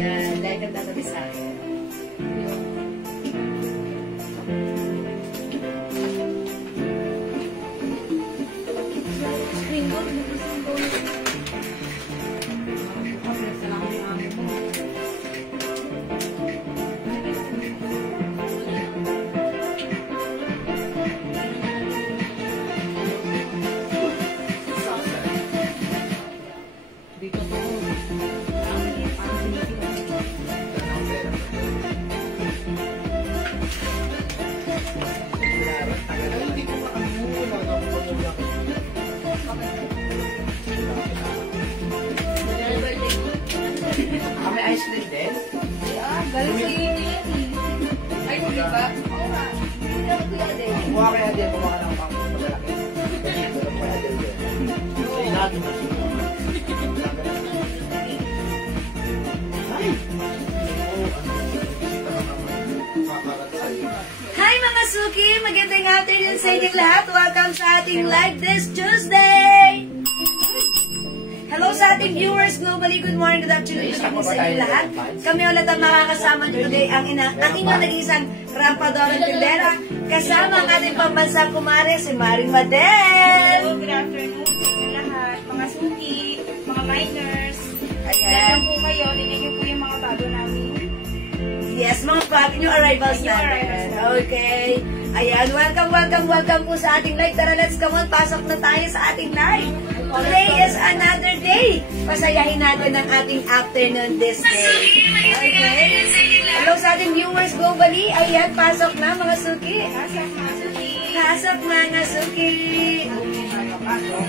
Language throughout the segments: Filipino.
Yan, like ang tatabi sa akin. May ice cream din? Galing sa inyo yan eh. Ay, hindi ba? Oo nga. Hindi ako kuya din. Kuha kaya din, kuha ng pang malaki. Pero kaya din din. Kasi natin na siya. Hi mga Suki! Magandang afternoon sa inyong lahat. Welcome sa ating live this Tuesday! Hello sa ating viewers globally. Good morning, good afternoon, good evening sa inyong lahat. Kami ulit ang makakasama today ang inyong nag-iisang Rampador Tindera kasama ang ating pambansang kumare, si Maring Madel. Hello, good afternoon sa lahat, mga Suki, mga miners. Ayan. Welcome po kayo. Tingnan niyo po yung mga bago namin. Yes, mga bago new arrivals natin. Okay. Ayan, welcome po sa ating live. Tara, let's come on. Pasok na tayo sa ating live. Today is another day. Pasayahin natin ang ating afternoon this day. Okay. Hello sa ating viewers globally. Ayan, pasok na mga Suki. Pasok mga Suki. Pasok mga Suki.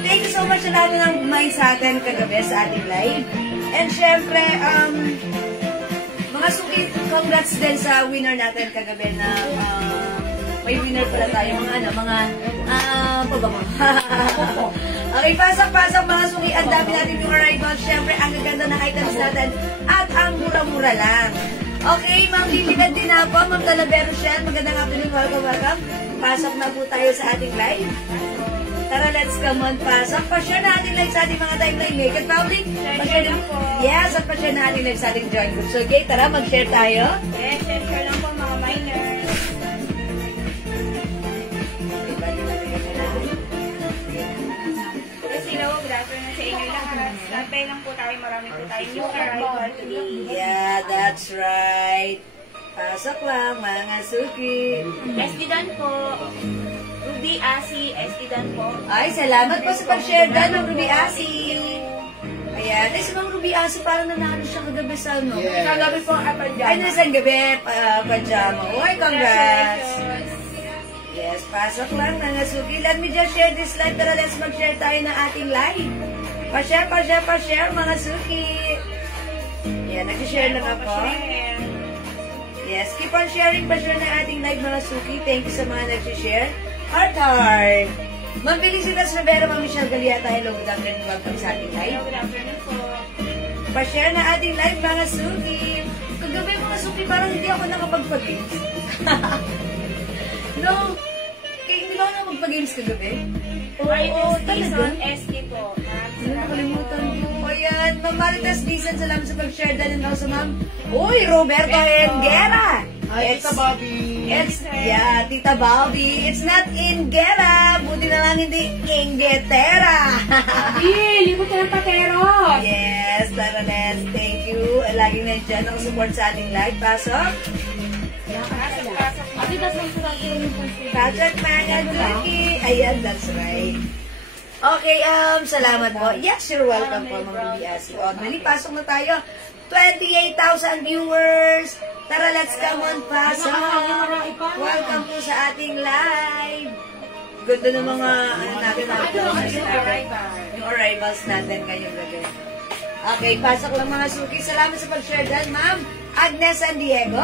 Thank you so much sa lahat na nag-mind sa atin kagabi sa ating live. And syempre, mga Suki, congrats din sa winner natin kagabi na may winner pala tayo. Okay, pasok mga Suki. Ang dami natin yung arrival. Syempre, ang gaganda ng items natin at ang mura-mura lang. Okay, Ma'am Liligan din na po. Ma'am Talavero Shell. Magandang afternoon. Welcome. Pasok na po tayo sa ating live. Tara, let's come on. Pasok. Pa-share na ating live sa ating mga timeline. Naked Public. Pa-share na po. Yes, at pa-share na ating live sa ating joint group. So, okay, tara, mag-share tayo. Yes, share lang po mga miners. Hello, good afternoon sa inyo lahat. Standby lang po tayo. Marami po tayo new arrival today. Yeah, that's right. Pasok lang, mga Suki. SD Dan po. Ruby Asi, SD Dan po. Ay, salamat po sa pag-share dan ng Ruby Asi. Ayan. Ay, si Ma'am Ruby Asi, parang nanalo siya kagabi sa ano. Yeah. Kagabi po ang pajama. Ay, nasaan gabi? Pajama. Uy, congrats. Yes, pasok lang mga Suki. Let me just share this live. Tara, let's mag-share tayo ng ating live. Pa-share mga Suki. Yan, nag-share lang ako. Yes, keep on sharing. Pa-share ng ating live mga Suki. Thank you sa mga nag-share. Heart. Ma'am Felicitas Rivera, Ma'am Michelle Galiata. Hello, good afternoon. Welcome sa ating live. Hello, good afternoon po. Pa-share na ating live mga Suki. Kagabi mga Suki, parang hindi ako nakapagpag-games. No, hindi ba ako nakapagpag-games kagabi? Oo, talaga. SD po. Nakalimutan ko. Ayan, Ma'am Maritas Dizon, salamat sa pag-share dahil na sa Ma'am. Uy, Roberto Engera. Ay, Tita Bobby. Yeah, Tita Bobby. It's not Engera. Buti na lang hindi Ingetera. Limot ka ng patero. Yes, tara, let's. Thank you. Laging nandiyan ang support sa ating live. Pasok. Pasok mga Suki. Ayan, that's right. Okay, salamat po. Yes, you're welcome po, Ma'am Ruby Asi. Dali, pasok na tayo. 28,000 viewers. Tara, let's come on, pasok. Welcome po sa ating live. Ganda ng mga, yung arrivals natin ngayong gabi. Okay, pasok lang mga Suki. Salamat sa pag-share dyan, Ma'am Agnes San Diego.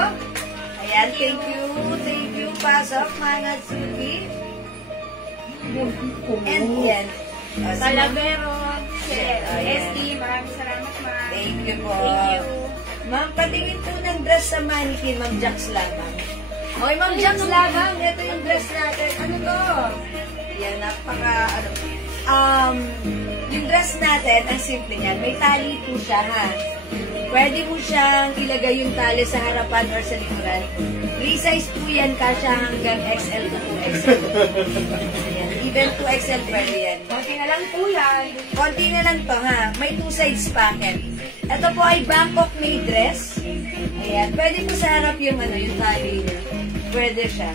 Ayan, thank you. Thank you. Pasok, mga Suki. And yan. Talavero. Ayan. SD, maraming salamat, ma'am. Thank you po. Thank you. Ma'am, patingin po ng dress sa mannequin, Ma'am Jax Labang. Okay, Ma'am Jax Labang, ito yung dress natin. Ano to? Yan, yung dress natin, ang simple niyan. May tali po siya, ha? Pwede mo siyang ilagay yung tali sa harapan or sa likuran. Free size po yan, kasya hanggang XL to 2XL. Ayan. Even 2XL pwede yan. Okay na lang po yan. Konti na lang to ha. May 2 sides pocket. Ito po ay Bangkok made dress. Ayan. Pwede po sa harap yung yung tali niya. Pwede siya.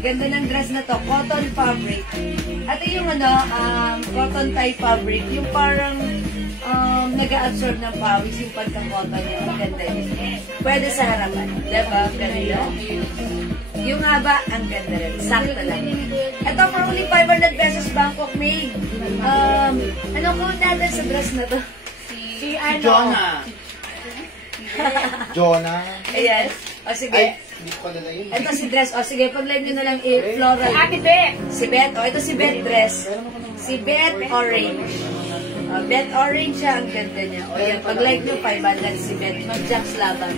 Ganda ng dress na to. Cotton fabric. At yung cotton tie fabric. Yung parang nag-a-absorb ng pawis yung pagka-cotton niya. Ang ganda niya. Pwede sa harapan. Diba? Ganito. Yung haba, ang ganda rin. Sakto lang. Ito for only 500 pesos Bangkok made. Ano code natin sa dress na to? Si Jonah. Jonah. Ayan. O sige. Ay, hindi ko na yun. Ito si dress. O sige, pag-live nyo na lang floral. Ate Beth. Si Beth. O, ito si Beth dress. Si Beth orange. Beth orange siya. Ang ganda niya. O yan, pag-like nyo, 500 si Beth. Mag-jacks laban.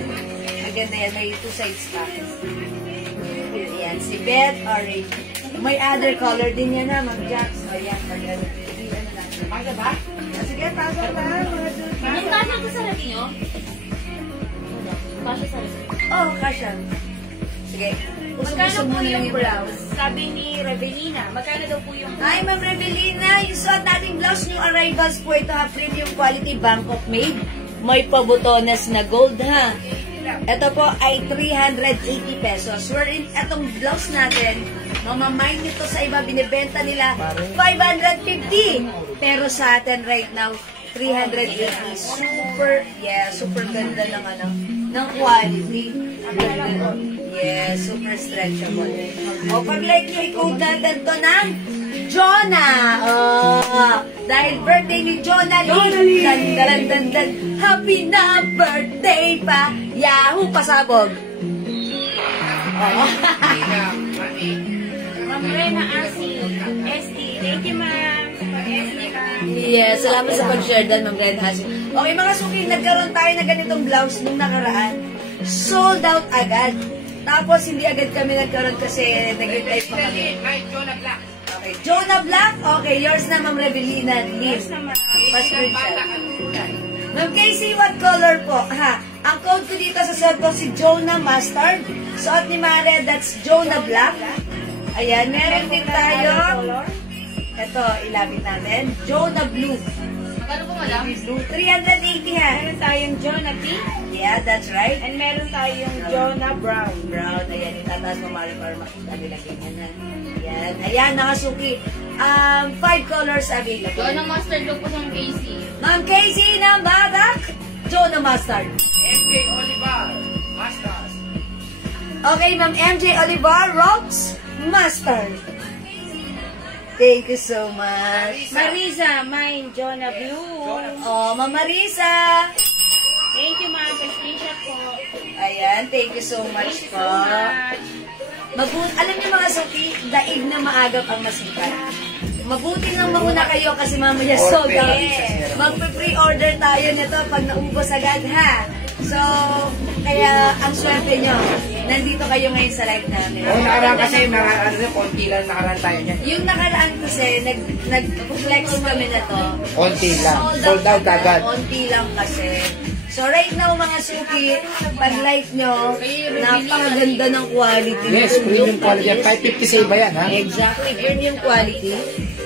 Ang ganda yan. May 2 sides pa. Ayan, si Beth orange. May other color din yan na. Mag-jacks. O yan, pag-like. Pasok ba? Sige, pasok ba? Yung kasha ko sa rep nyo? Kasha sa rep. Oh, kasha. Sige. Magkano Usog-usog po mo na lang yung blouse? Sabi ni Rebelina. Magkano daw po yung Hi, Ma'am Rebelina. Yung suot nating blouse, new arrivals po ito ha. Premium quality Bangkok made. May pabutones na gold ha. Ito po ay 380 pesos. Wherein itong blouse natin, mamamay nito sa iba, binibenta nila 550. Pero sa atin right now, 380. Super ganda ng quality. Yes, super stretchable. O, pag-like nyo, i-code natin to ng Jonah. Dahil birthday ni Jonah Lee. Dan. Happy na birthday pa. Yahoo, pasabog. Ma'am Rena Asi, ST. Thank you, ma'am. ST, ma'am. Yes, salamat sa pag-share dan, Ma'am Red Hassel. Okay, mga suki, nagkaroon tayo na ganitong blouse nung nakaraan. Sold out agad. Tapos, hindi agad kami nagkaroon kasi nag-type pa kami. Okay, Jonah Black. Okay, yours na, Ma'am Rebelina. Yes, naman. Pa-screenshot. Ma'am Casey, what color po? Ha, ang code ko dito sa set ko si Jonah Mustard. Suot ni Mare, that's Jonah Black. Ayan, meron din tayo. Ito, ilapit natin. Jonah Blue. Magkano po madam? Blue, 380 ha. Meron tayong Jonah Pink. Yeah, that's right. And meron tayong Jonah Brown. Brown, ayan, itataas mo Mare para makita nila ganyan. Ayan, ayan, nakasuki. 5 colors available. Doon ang master look po sa Casey. Ma'am Casey ng Badak, Jonah Mustard. MJ Olivar. Masters. Okay, Ma'am MJ Olivar, Rocks, Mustard. Thank you so much. Marisa, mine, Jonah Blue. Oh, Ma'am Marisa. Thank you, ma'am. Pa-screenshot po. Ayan, thank you so much po. Alam niyo mga suki, daig na maagap ang masikat. Mabuti lang mauna kayo kasi mamaya sold out. Magpe-pre-order tayo nito pag naubos agad ha. So, kaya ang swerte nyo, nandito kayo ngayon sa live namin. Nakaraan kasi, konti lang nakaraan tayo niyan. Yung nakaraan kasi, nag-flex kami na to. Konti lang. Sold out agad. Konti lang kasi. So right now mga suki, pag-like nyo, napakaganda ng quality. Yes, premium quality. 550 sa iba yan, ha? Exactly, premium quality.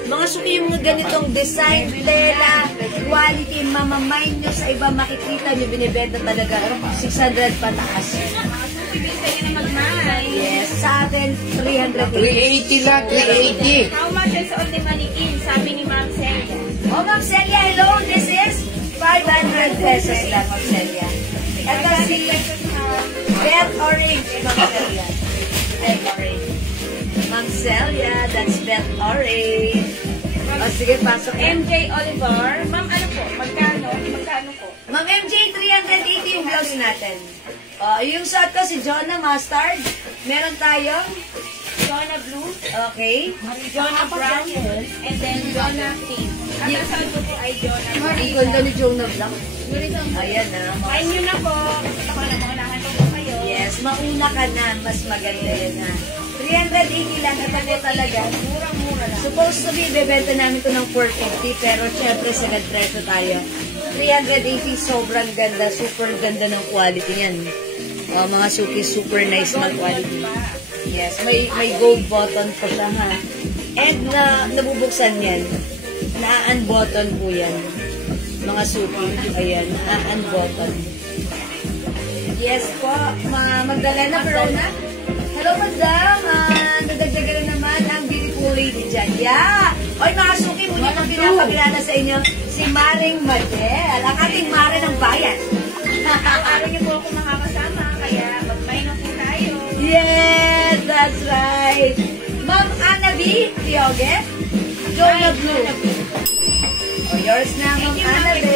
Mga suki yung mga ganitong design, tela, quality, mamamay nyo sa iba, makikita nyo, binibenta talaga 600 pataas. Ibig kayo na mag-mine. Yes, sa atin, 380. 380 lang, 380. How much is on the mannequin? Sabi ni Ma'am Celia. Oh, Ma'am Celia, hello, this is 500 pesos lang, Ma'am Celia. Ito si Beth Orange, Ma'am Celia. Beth Orange. Ma'am Celia, that's Beth Orange. O, sige, pasok na. MJ Oliver. Ma'am, ano po? Magkano po? Ma'am MJ, 380 yung blouse natin. Yung suot ko si Jonah Mustard. Meron tayong Jonah Blue, okay. Jonah Brown, and then Jonah Pink. Ang nasaan ko po ay Jonah Brown. Ang ganda ni Jonah Black. Ayan na. Kain nyo na po. Ako na maunahan po kayo. Yes, mauna ka na. Mas maganda yan ha. 380 lang. Ito po talaga. Murang-mura lang. Supposed to be, bebenta namin ito ng 450. Pero syempre, sa nag-presyo tayo. 380, sobrang ganda. Super ganda ng quality yan. Mga suki, super nice na quality. Yes, may gold button pa siya ha. And nabubuksan yan. Na-unbutton po yan. Mga suki. Ayan, na-unbutton. Yes po, Magdalena Verona. Hello, madam. Nadagdagan na naman ang beautiful lady dyan. Yeah. Oy, mga suki, muli kong pinapakilala sa inyo si Maring Madel, ang ating Mare ng bayan. Araw niyo po ako makakasama, kaya mag-minor po tayo. Yes, that's right. Ma'am Ana B. Dioge. Jonah Blue. Oh, yours na, Ma'am Ana B.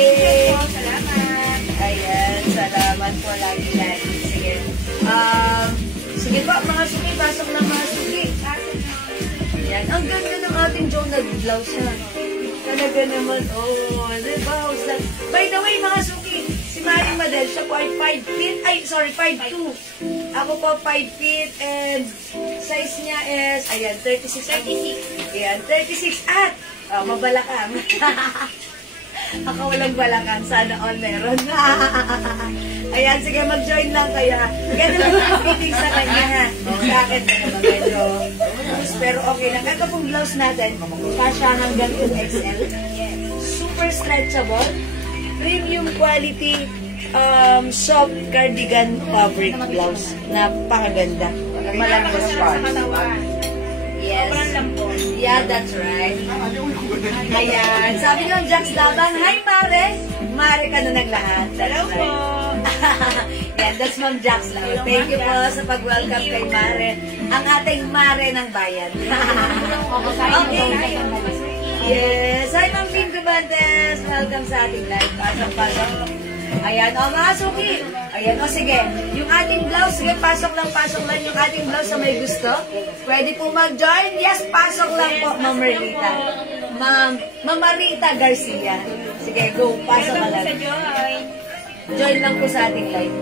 Salamat. Ayan, salamat po lagi-lagi. Sige. Sige po, mga suki, pasok na mga suki. Ayan, ang ganda ng ating Jonah blouse na. Talaga naman, diba? By the way, mga suki, si Maring Madel, siya po ay 5 feet, 5'2". Ako po 5 feet and size niya is, ayan, 36. Ayan, 36 at, mabalakang. Ako walang balakang, sana all meron. Ayan, sige, mag-join lang kaya. Ganun lang fitting sa kanya, ha? Sa akin, medyo pero okay lang. Ito pong blouse natin, kasha hanggang 2XL. Super stretchable. Premium quality, soft cardigan fabric blouse. Napakaganda. Malambot sa katawan. Yes. Sobrang lambot. Yeah, that's right. Ayan. Sabi nyo, Jax Dabang, hi Mare! Mare ka na ng lahat. Hello po. Yan, that's Ma'am Jax lang. Thank you po sa pag-welcome kay Mare. Ang ating Mare ng bayan. Okay. Yes. Hi Ma'am Pim Gubantes. Welcome sa ating live. Pasok-pasok. Ayan, mga suki. Ayan, sige. Yung ating blouse, sige, pasok lang yung ating blouse sa may gusto. Pwede po mag-join. Yes, pasok lang po, Ma'am Marita. Ma'am Marita Garcia. Sige, go. Pasok ka lang. Join lang po sa ating live.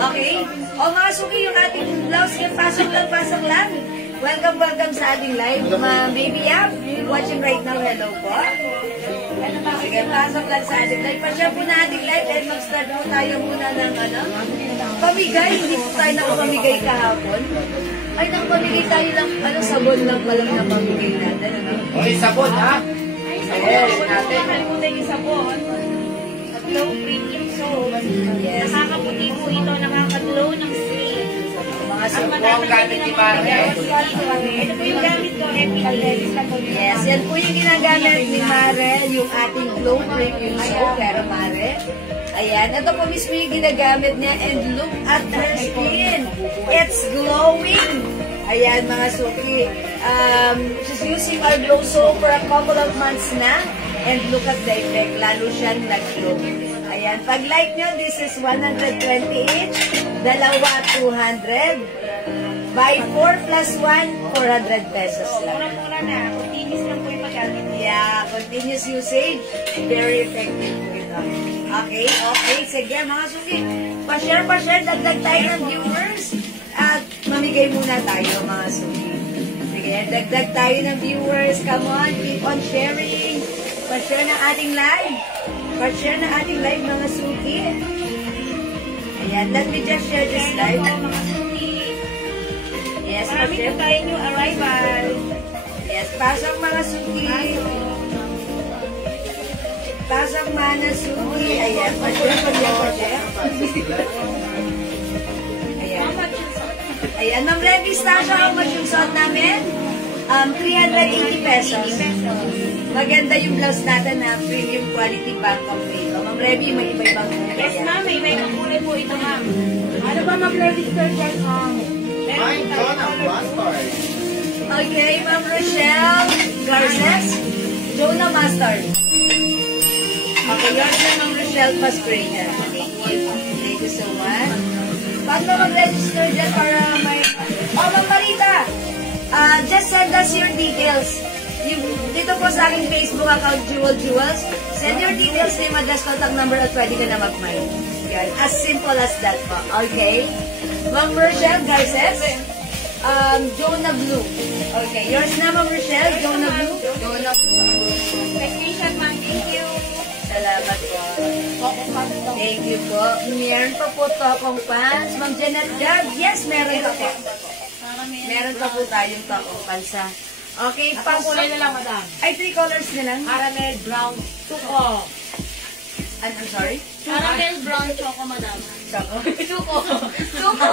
Okay? Mga suki, yung ating blouse, sige, pasok lang. Welcome sa ating live. Ma'am Baby Yap, watching right now. Hello po. Sige, pasok lang sa ating live. Pa-share po na ating live and mag-start po tayo muna ng pamigay. Hindi po tayo nakapamigay kahapon. Ay, nakapamigay tayo lang, sabon lang pala na pamigay natin. Oy, sabon, ha? Yes, nakalimutan yung sabon. Glow Premium Soap. Yes. Nakakaputi po ito, nakaka-glow ng skin. Mga Ang sabon. ang gamit ni Mare. Ito po yung gamit ko, Yes, yan po yung ginagamit ni Mare, yung ating Glow Premium Soap, pero Mare. Ayan, ito po mismo yung ginagamit niya and look at her skin. It's glowing. Ayan, mga suki. She's using our Glow Soap for a couple of months na. And look at the effect. Lalo siyang nag-glow. Ayan, pag like nyo, this is 120 each. Dalawa, 200. Buy 4 plus 1, 400 pesos lang. Mura-mura na. Continuous lang po yung paggamit niya. Yeah, continuous usage. Very effective po ito. Okay. Sige, mga suki. Pa-share. Dagdag tayo ng viewers. At mamigay muna tayo, mga suki. Sige, dagdag tayo ng viewers. Come on, keep on sharing. Pa-share ng ating live. Mga suki. Ayan, let me just share this live. Mga suki. Yes, Marami pa-share. po tayo new arrival. Yes, pasok mga suki. Pasok mga suki. Ayan, pa-share. Ayan, Ma'am Revy Stasha, how much yung suot namin? 380 pesos. Maganda yung blouse natin na premium quality Bangkok dito. Ma'am Revy, may iba-ibang kulay. Yes, ma'am. May ibang kulay po ito, ma'am. Ano ba, Ma'am Revy Stasha? Mine, Jonah Mustard. Okay, Ma'am Rochelle Garces, Jonah Mustard. Okay, yours na Ma'am Rochelle Pasquina. Thank you so much. Paano ba mag-register dyan para may... Ma'am Marita, just send us your details. Dito po sa aking Facebook account, Jewels. Send your details, name, address, contact number at pwede ka na mag-mine. Yan. As simple as that po. Okay? Ma'am Rochelle Garces, Jonah Blue. Okay, yours na, Ma'am Rochelle, Jonah Blue. Screenshot, ma'am. Thank you. Salamat po. Thank you po. Meron pa po tokong pants. Ma'am Janet Gab. Yes, meron pa po. Meron pa po tayong tokong pants. Okay, Ang kulay na lang, madam. Ay, 3 colors na lang. Caramel brown choco. I'm sorry? Caramel brown choco, madam. Choco? Choco. Choco!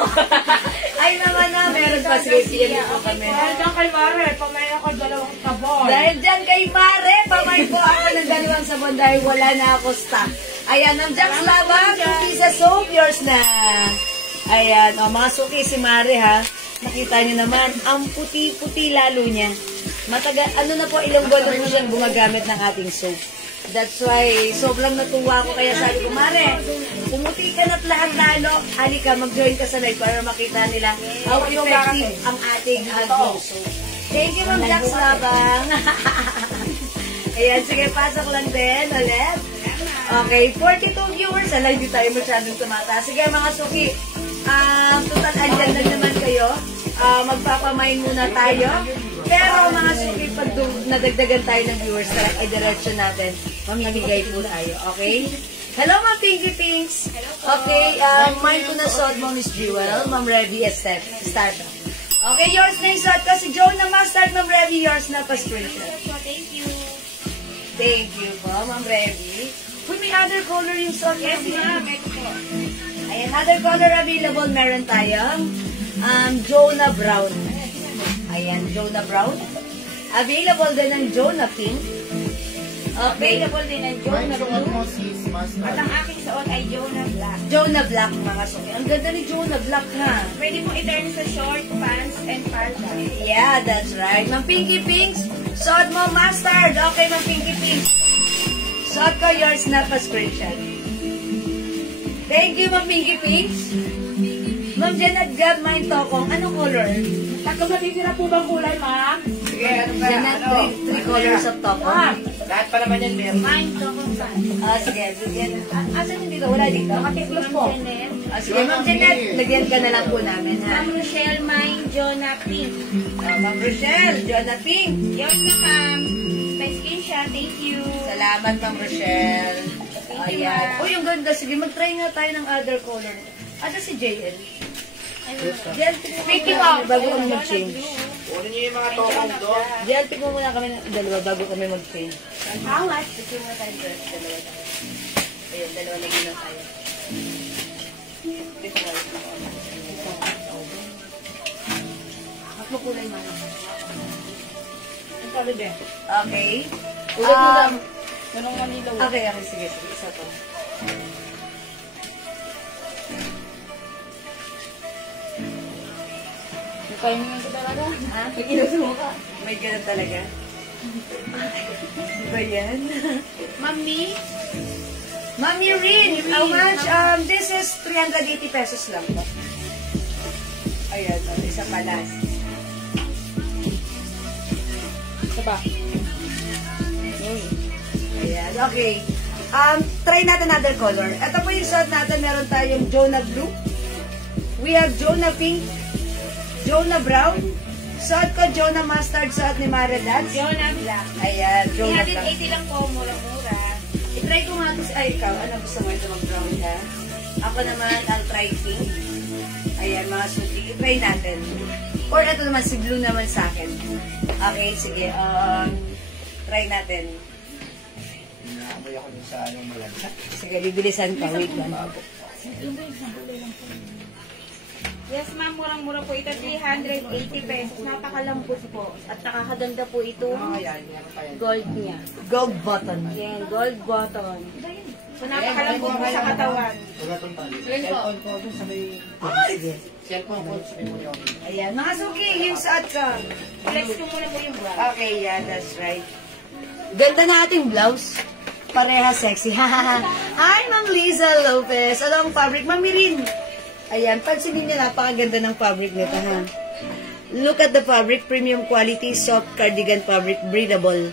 Ay naman na, meron pa. Sige, siyan po kami. Dahil kay Mare, pamaya ako 2 sabon. Dahil dyan kay Mare, pamay po ako ng 2 sabon dahil wala na ako stock. Ayan, ang Jack's Lava, 2 pieces soap, yours na. Ayan, o, mga suki si Mare ha. Nakita niyo naman, ang puti-puti lalo niya. Ano na po, ilang buwan na po siyang gumagamit ng ating soap. That's why, sobrang natuwa ako. Kaya sabi ko, Mare, pumuti ka na't lahat lalo. Halika, mag-join ka sa live para makita nila how effective ang ating glow soap. Thank you, Ma'am Jack's Labang. Ayan, sige, pasok lang din ulit. Okay, 42 viewers. Alay, hindi tayo masyadong tumata. Sige, mga suki. Total, andyan lang naman kayo. Magpapamain muna tayo. Pero mga suki, pag nadagdagan tayo ng viewers, ay diretso natin. Mamimigay po tayo, okay? Hello, Ma'am Pinky Pinks. Okay, mine ko na suot mo, Miss Jewel. Ma'am Revy, start na. Okay, yours na yung suot ko. Si Joe na Mustard, Ma'am Revy, yours na pa-screenshot. Thank you. Thank you po, Ma'am Revy. Uy, may other color yung suot. Yes, ma'am. Ito po. Ayan, other color available. Meron tayong Jonah Brown. Ayan, Jonah Brown. Available din ng Jonah Pink. Okay. Available din ang Jonah Blue. At ang aking suot ay Jonah Black. Jonah Black, mga suki. Ang ganda ni Jonah Black, ha? Pwede mo i-turn sa short, pants, and palda. Yeah, that's right. Ma'am Pinky Pinks, suot mo mustard. Okay, Ma'am Pinky Pinks. Suot ko yours na pa-screenshot. Thank you, Ma'am Pinky Pinks. Ma'am Janet Gab, mine tokong. Anong color? Tatlong natitira po bang kulay, ma'am? Sige, ano ka? Janet, 3 colors of tokong. Lahat pa naman yan, meron. Mine to kung saan. Sige, bigyan. Asan yung dito? Wala dito? Nakatiklop po. Sige, Ma'am Janet, lagyan ka na lang po namin, ha? Ma'am Rochelle, mine, Jonah Pink. Ma'am Rochelle, Jonah Pink. Yours na, ma'am. May screenshot. Thank you. Salamat, Ma'am Rochelle. Ayan. Uy, yung ganda. Sige, mag-try nga tayo ng other color. Ito si JL. JL, pick bago kami mag-change. Kunin niyo yung mga tokong doon. JL, pick mo muna kami ng dalawa bago kami mag-change. How much? Pick mo muna tayo first. Dalawa tayo. Ayun, dalawa lagi na tayo. Pick mo At mo kulay mana. Ang color din. Okay. Ulit mo lang. Anong Manila? Okay, sige. Isa to. Timing ko talaga. Ha? Pag-ilos mo ka. May ganun talaga. Ba yan? Mami? Mami Rin, how much? This is 380 pesos lang po. Ayan, isa pala. Ito ba? Ayan, okay. Try natin another color. Ito po yung suot natin. Meron tayong Jonah Blue. We have Jonah Pink. Jonah Brown. Suot ko Jonah Mustard. Suot ni Mara Dance. Jonah Black. Ayan, Jonah Black. 380 lang po, mura-mura. I-try ko nga ito. Ay, ikaw. Ano gusto mo ito mag-brown ka? Ako naman, I'll try pink. Ayan, mga suti. I-try natin. Or ito naman, si blue naman sa akin. Okay, sige. Try natin. Naamoy ako dun sa anong malagsa. Sige, bibilisan ka. Wait lang. Yes, ma'am, murang-mura po ito. 380 pesos. Napakalambot po. At nakakaganda po ito. Ayan, meron pa yan. Gold niya. Gold button. Yan, gold button. So, napakalambot po sa katawan. Cellphone ko dun sa may... Sige. Cellphone ko sa may mulong. Ayan, mga suki, yung suot ka. Flex ko muna po yung bra. Okay, yeah, that's right. Ganda na ating blouse. Pareha sexy. Hi, Ma'am Liza Lopez. Ano ang fabric? Ma'am Mirin. Ayan, pansinin niyo, napakaganda ng fabric nito, ha? Look at the fabric, premium quality, soft cardigan fabric, breathable.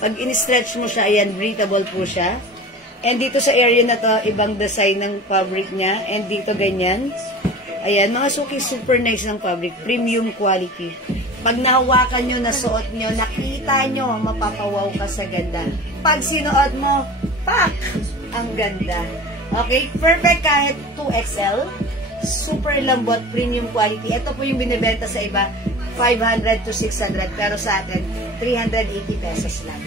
Pag in-stretch mo siya, ayan, breathable po siya. And dito sa area na to, ibang design ng fabric niya. And dito ganyan. Ayan, mga suki, super nice ng fabric, premium quality. Pag nahawakan nyo, nasuot nyo, nakita nyo, mapapawaw ka sa ganda. Pag sinuot mo, Pak! Ang ganda. Okay, perfect kahit 2XL. Super lambot, premium quality. Ito po yung binibenta sa iba, 500 to 600. Pero sa atin, 380 pesos lang.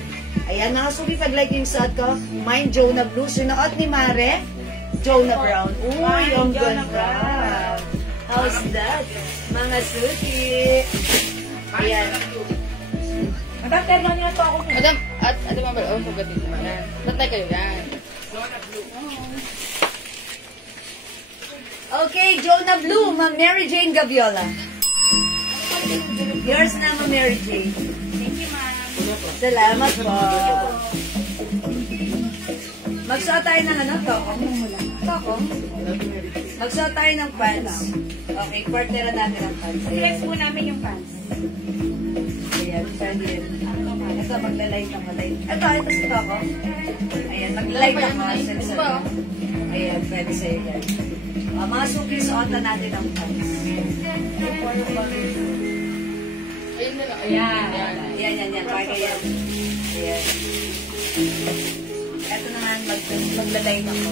Ayan, mga suki, pag-like yung suot ko, mine Jonah Blue. Sinuot ni Mare, Jonah Brown. Uy, ang ganda. How's that? Mga suki. Ayan. Madam, terno niya po ako. Madam, at ano ba ba? Oh, pagdating naman. Natay kayo yan. Okay, Jonah Blue, Ma'am Mary Jane Gaviola. Yours na, Ma'am Mary Jane. Thank you, ma'am. Salamat po. Magsuot tayo ng ano? Tokong. Tokong. Magsuot tayo ng pants. Okay, partneran natin ang pants. Flex Ayan. po namin yung pants. Ayan, pwede yun. Ito, maglalight ako. Ito sa tokong. Ayan, maglalight ako. Ayan, pwede sa'yo yan. Mga suki, suotan natin ang pants. Ayun na lang. Ayan. Yan. Kaya yan. Ayan. Ito naman, maglalight ako.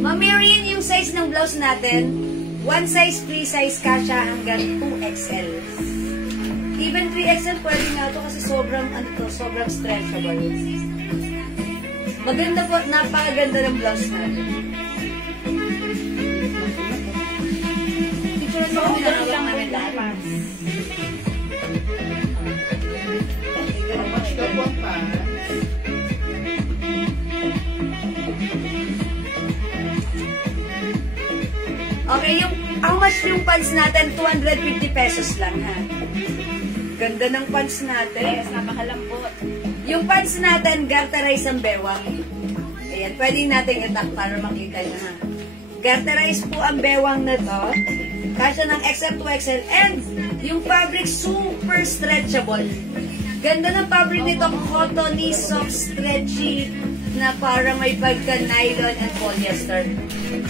Ma'am Marian, yung size ng blouse natin, one size, free size kasha hanggang 2XL. Even 3XL pwede nga ito kasi sobrang stretchable. Maganda po, napakaganda ng blouse natin. Picture mo kami na lang namin lahat. Okay, how much yung pants natin? 250 pesos lang, ha? Ganda ng pants natin. Yes, napakalambot. Yung pants natin, garterize ang bewang. Ayan, pwede natin itak para makita nyo, ha? Garterize po ang bewang na to. Kasya ng XL to XL. And yung fabric, super stretchable. Ganda ng fabric nito, cottony, soft, stretchy, na parang may pagka-nylon and polyester.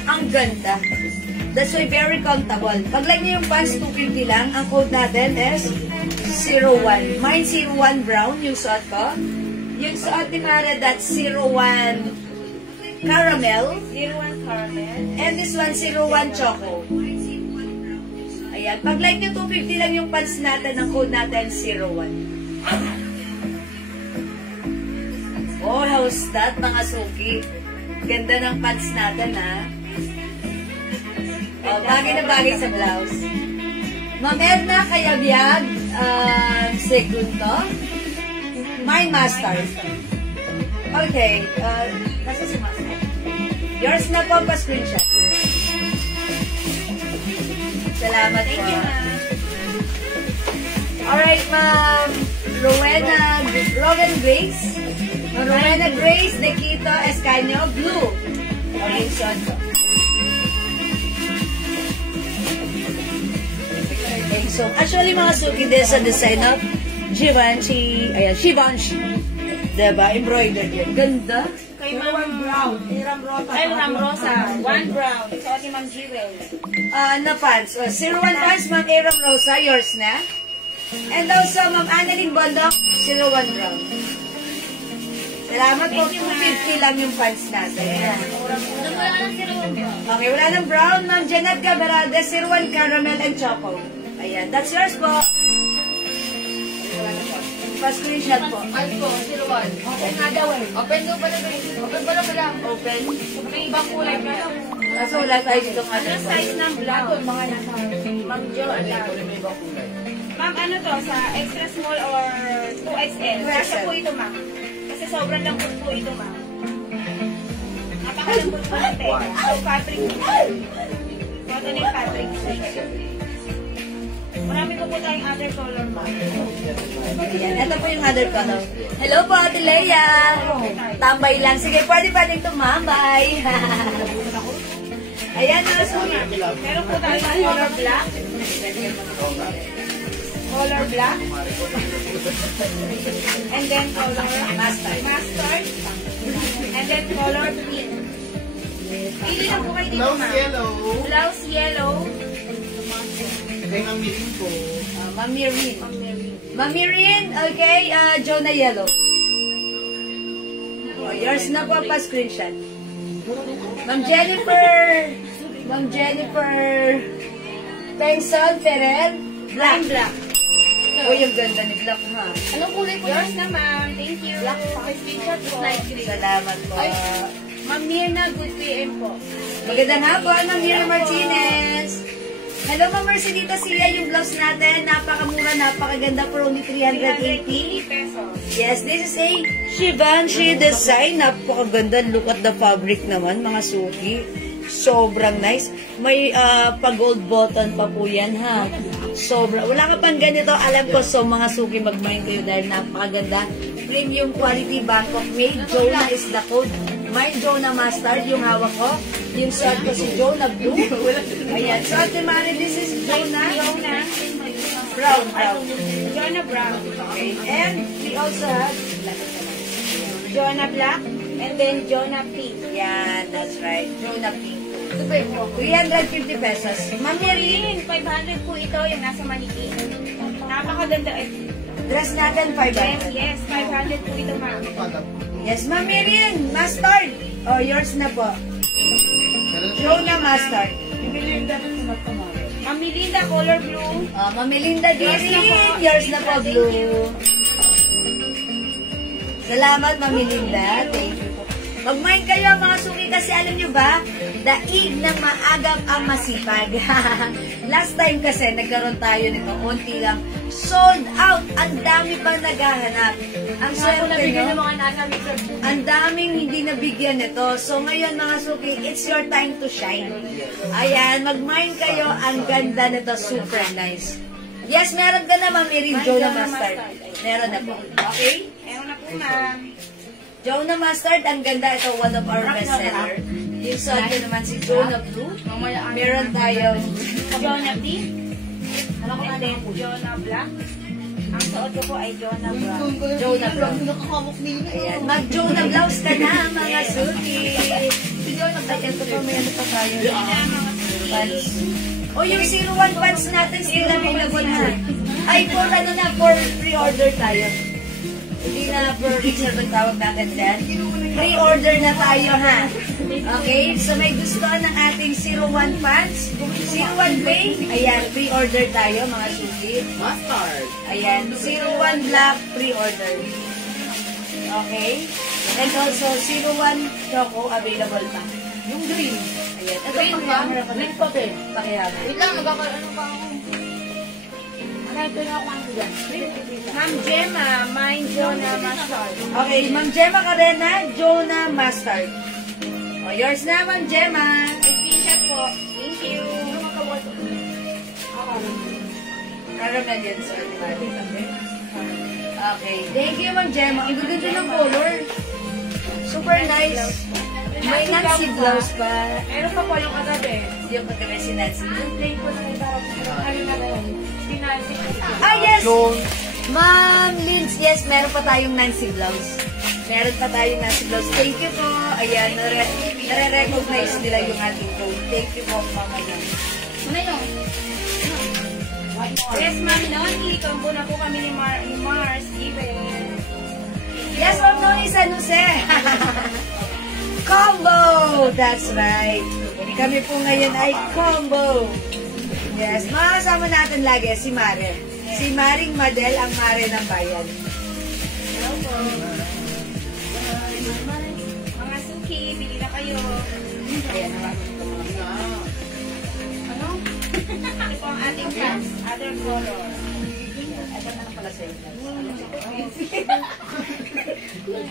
Ang ganda. That's why very comfortable. Pag like nyo yung pants, 250 lang. Ang code natin is 01. Mine 01 brown, yung suot ko. Yung suot ni Mara, that's 01 caramel. 01 caramel. And this one, 01 choco. Ayan. Pag like nyo 250 lang yung pants natin, ang code natin 01. Oh, how's that, mga suki? Ganda ng pants natin, ha? Oh, bagay na bagay sa blouse. Ma'am Edna Kayabiyag, segundo. My master. Okay, nasa si master. Yours na po, pa-screenshot. Salamat po. Thank you, ma'am. Alright, Ma'am Rowan Grace. Ma'am Rowena Grace, Nikito Escanio, blue. Okay, so okay, so actually mga suki din sa design of Givenchy, ayan, Givenchy. Diba? Embroidered yun. Ganda. Kay Ma'am Brown. Ay, Ma'am Rosa. 1 brown. Ito ni Ma'am Jewel. Na pants. 01 pants, Ma'am Aram Rosa, yours na. And also, Ma'am Annalyn Bondok, 01 brown. Salamat po, 250 lang yung pants natin. Okay, wala ng brown. Ma'am Janet Cabarada, 01 caramel and choco. Ayan, that's yours po. Pa-screenshot po. Ay po, 01. Open nga daw eh. Open daw pala ba? Open pala pala. Open. May ibang kulay pa lang. Kaso wala tayo dito ng other Ano size ng blouse? Mga nasa Ma'am Jo, Ma'am, ano to? Sa extra small or 2XL? Kasi po ito, ma'am. Kasi sobrang lambot po ito, ma'am. Napakalambot po ng tela. So, fabric. Ito na yung fabric. Marami po tayong other color, ma'am. Ayan, ito po yung other color. Hello po, Ate Leia. Tambay lang. Sige, pwede tumambay. Ayan, Meron po tayo color black. Color black. And then color mustard. And then color pink. Pili lang po kayo dito, ma'am. Blouse yellow. Blouse yellow. Kaya ang meeting ko. Ma'am Mirin, okay, Jonah Yellow. Yours na po, pa-screenshot. Ma'am Jennifer Benson Ferrer, black. Oh, yung ganda ni black, ha? Anong kulay po? Yours na, ma'am. Thank you. Black pa. Screenshot po. Salamat po. Ma'am Mirna, good PM po. Magandang hapon, Ma'am Mira Martinez. Hello, Ma'am Mercedita Sia, yung blouse natin. Napakamura, napakaganda for only 380 pesos. Yes, this is a Givenchy design. Napakaganda. Look at the fabric naman, mga suki. Sobrang nice. May pa-gold button pa po yan, ha? Sobra. Wala ka pang ganito. Alam ko, so mga suki, mag-mind kayo dahil napakaganda. Premium quality Bangkok made. Jonah is the code. My Jonah Mustard, yung hawak ko. Yung suot ko si Jonah Blue. Ayan. So, Ate Mari, this is Jonah. Brown. Jonah Brown. Okay. And we also have Jonah Black. And then Jonah Pink. yan, that's right. Jonah Pink. 350 pesos. Ma'am Marilyn, 500 po ito, yung nasa maniki. Napakaganda. Dress natin, 500. Yes, 500 po ito, ma'am. Yes, Ma'am Miriam, mustard. Oh, yours na po. Jonah mustard. Ma'am Melinda, color blue. Oh, Ma'am Melinda Yours na po. yours na po, blue. Salamat, Ma'am Melinda. Thank you po. Mag-mind kayo, mga suki, kasi alam nyo ba, daig ng maagap ang masipag. Last time kasi, nagkaroon tayo nito, unti lang. Sold out! Ang dami pang naghahanap. Ang swerte nyo, ang daming hindi nabigyan nito. So ngayon, mga suki, it's your time to shine. Ayan, mag-mind kayo. Ang ganda nito, super nice. Yes, meron ka na, Ma'am Mary, Jonah Mustard. Meron na po. Okay? Meron na po, ma'am. Jonah Mustard, ang ganda. Ito, one of our bestseller. Yung suot ko naman si Jonah Blue. Meron tayong Jonah Pink. And then Jonah Black. Ang suot ko po ay Jonah Brown. Jonah Brown. Ayan. Mag-Jonah blouse ka na, mga suki. Si Jonah Black, ito pa, may ano pa tayo. Pants. O, yung 01 pants natin, still available na. Ay, for ano na, for pre-order tayo. Hindi na for reserve ang tawag natin dyan. Pre-order na tayo, ha? Okay? So, may gusto ng ating 01 pants, 01 bay. Ayan, pre-order tayo, mga suki. Mustard. Ayan, 01 black, pre-order. Okay? And also, 01 choco, available pa. Yung green. Ayan. Ito, Green ba? Green pa, be. Pakihama. Wait lang, magkakaroon pa ako. Ma'am Gemma, mine Jonah Mustard. Okay, Ma'am Gemma Carena, Jonah Mustard. O, yours na, Ma'am Gemma. Screenshot po. Thank you. Caramel yan, sir. Okay, thank you, Ma'am Gemma. Ang ganda ng color. Super nice. May Nancy blouse pa. Meron pa po yung kagabi. Yung kagabi si Nancy. Play ko na yung ano na rin. Pinansi. Ah, yes! Ma'am Lynch, yes, meron pa tayong Nancy blouse. Meron pa tayong Nancy blouse. Thank you po. Ayan, nare-recognize nila yung ating code. Thank you po, Mama Yan. Ano yun? Yes, ma'am. Noni, kampo na po kami ni Mars. Even. Yes, Ma'am Noni San Jose. Combo! That's right. Kami po ngayon ay combo. Yes, makakasama natin lagi si Mare. Si Maring Madel, ang Mare ng bayan. Hello po. Mga suki, bili na kayo. Ayan, Ano? Ito po ang ating pants. Other color.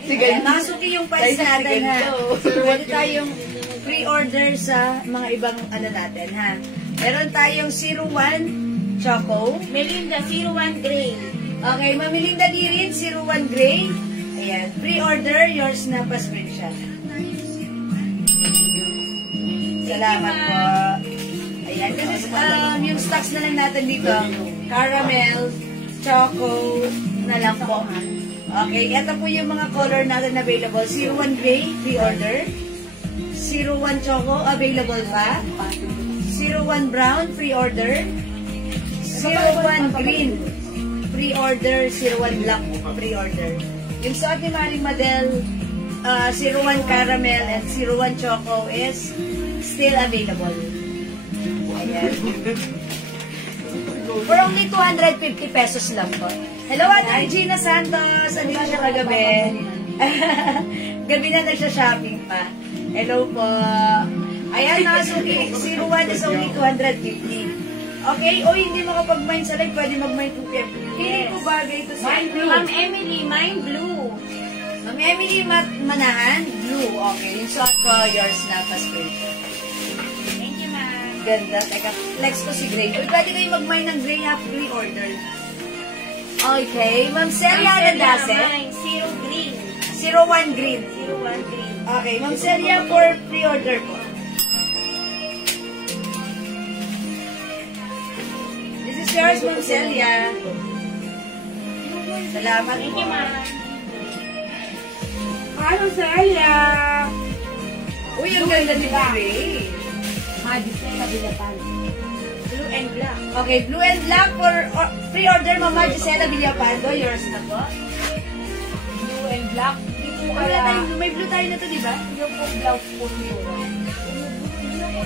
Sige, mga suki yung price natin, ha. Pwede tayong pre-order sa mga ibang ano natin, ha. Meron tayong 01 Choco. Melinda, 01 Gray. Okay, Ma'am Melinda Dirin, 01 Gray. Ayan, pre-order, yours na pa screenshot. Salamat po. Ayan, kasi yung stocks na lang natin dito, caramel, choco, na lang po. Okay, ito po yung mga color natin available. 01 Gray, pre-order. 01 Choco, available pa. 01 Brown, pre-order. 01 Green, pre-order. 01 Black, pre-order. Yung suot ni Maring Madel, 01 caramel and 01 choco is still available. Ayan. For only 250 pesos lang po. Hello, Ate Gina Santos. Andito siya kagabi. Gabi na nagsha-shopping pa. Hello po. Ayan, Nakasuki. 01 is only 250. Okay? O hindi mo kapag-mine sa live, pwede mag-mine 250. Feeling ko bagay ito sa Ma'am Emily, mine blue. Ma'am Emily Manahan, blue. Okay, yung shot ko, yours na pa-spray. Thank you, ma'am. Ganda. Teka, flex ko si Gray. Uy, pwede kayo mag-mine ng Gray half Gray order. Okay, Ma'am Celia Radase. Mine, zero green. 01 green. 01 green. Okay, Ma'am Celia for pre-order po. This is yours, Ma'am Celia. Salamat Thank po. you, ma'am. Ano, Celia? Uy, ang ganda ni Gray. Madison, kabilatan. Blue and black. Okay, blue and black for pre-order, Mama Gisela Villapando. Yours na po. Blue and black. Hindi po Wala kaya, tayo, may blue tayo na to, di ba? yung po blouse po niyo.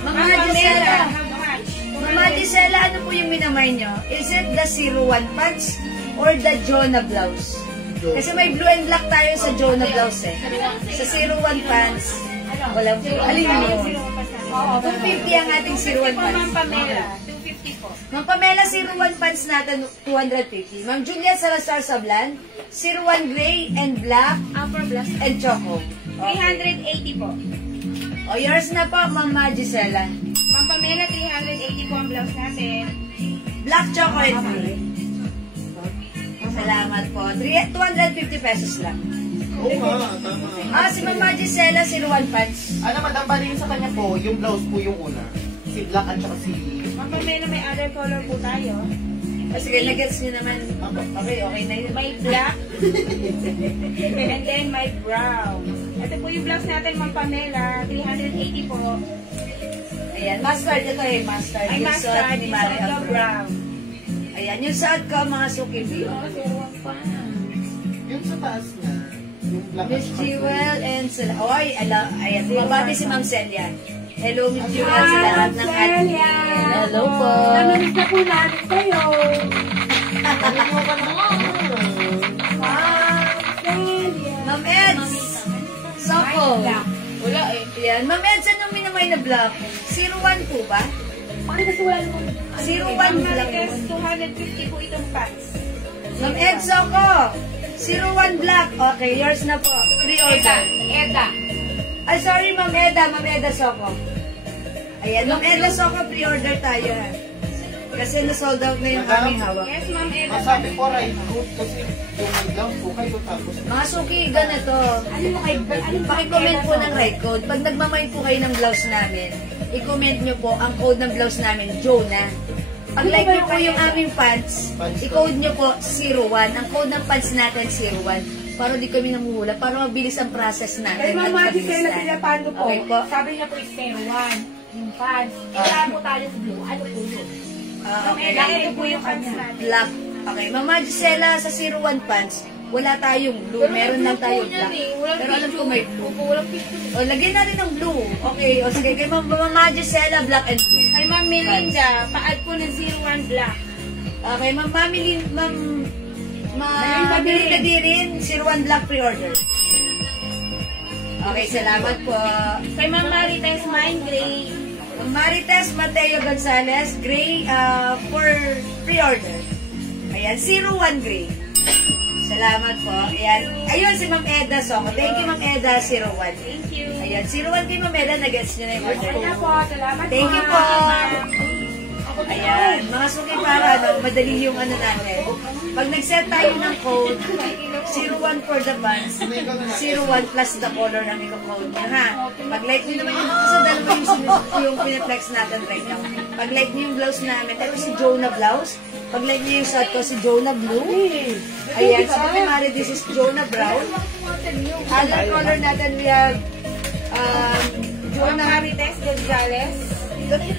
Mama Gisela. How much? Mama Gisela, ano po yung minamay nyo? Is it the 01 pants or the Jonah blouse? Kasi may blue and black tayo sa Jonah blouse eh. Sa 01 pants, walang blue. Alin mo? Oo, 250 ang ating 01 Po, Ma'am pants. Pamela. 250 po. Ma'am Pamela, 01 pants natin, 250. Ma'am Juliet Salazar Sablan, 01 gray and black Upper blouse. and choco. 380 po. O, yours na po, Mama Gisela. Ma'am Pamela, 380 po ang blouse natin. Black choco and gray. Salamat po. 250 pesos lang. Oo nga, tama. Si Mama Gisela, 01 pants. Ano, madam, bali yung sa kanya po, yung blouse po yung una. Si black at saka si... Ma'am Pamela, may other color po tayo. Sige, nag-gets nyo naman. Okay, okay na yun. May black. And then may brown. Ito po yung blouse natin, Ma'am Pamela. 380 po. Ayan, mustard. Ito eh, mustard. Ay, Yung mustard. suot ni Mari Yung Abro. brown. Ayan, yung suot ko, mga suki. Yung sa taas niya, yung black Miss Jewel and Sala. Oy, ayan, mabati si Ma'am Celia. Hello, Miss Jewel, sa lahat ng ating. Hello po. Naminis na po namin kayo. Ma'am Eds. Soko. Wala eh. Ayan, Ma'am Eds, anong minamay na block? 01 po ba? Bakit kasi wala naman? 01 black. Marquez, 250 po itong pants. Ma'am Eds, Soko. 01 black. Okay, yours na po. Pre-order. Eda. Ay, sorry, Ma'am Eda. Ma'am Eda Soko. Ayan, Ma'am Eda Soko, pre-order tayo ha. Kasi na-sold out na yung aming hawak. Yes, Ma'am Ella. Masabi ko, right root kasi yung blouse po kayo tapos... Mga suki, ganito. Ano mo kay Pakicomment po ng right code. Pag nagmamay po kayo ng blouse namin, i-comment nyo po ang code ng blouse namin, Jonah. Pag like nyo po yung aming pants, i-code nyo po 01. Ang code ng pants natin, 01. Para di kami namuhula, para mabilis ang process natin. Kay Mama at Gisela mabilis na. Pilapando po, Okay po. sabi niya po is 01. Yung pants. Kailangan po tayo sa blue. Ano po yun? Okay. Ella, ito po yung pants natin. Black. Okay, Mama Gisela, sa 01 pants, wala tayong blue. Meron lang tayong black. Pero alam ko may blue. Walang picture. O, lagyan natin ng blue. Okay, o sige, kay Mama Gisela, black and blue. Kay Ma'am Melinda, pa-add po ng 01 black. Okay, Ma'am Mamilin, Melinda Melinda Dirin, 01 black pre-order. Okay, salamat po. Kay Ma'am Marites, mine gray. Marites Mateo Gonzalez, gray for pre-order. Ayan, 01 gray. Salamat po. Ayan. Ayun si Ma'am Eda Soko. Thank you, Ma'am Eda, 01. Thank you. Ayan, 01 kay Ma'am Eda, nag-gets nyo na yung order. Kaya po, salamat Thank you po. Ako na Ayan, mga suki para, madali yung ano natin. Pag nag-set tayo ng code, 01 for the pants, 01 plus the color ng i-code niya, ha? Pag-like nyo naman yung, kasi dalawa yung pinaplex natin right now. Pag-like nyo yung blouse namin, ito si Jonah blouse. Pag-like nyo yung shot ko, si Jonah blue. Ayan, sa akin, Mari, this is Jonah brown. Other color natin, we have Ma'am Jonah. Marites Gonzalez,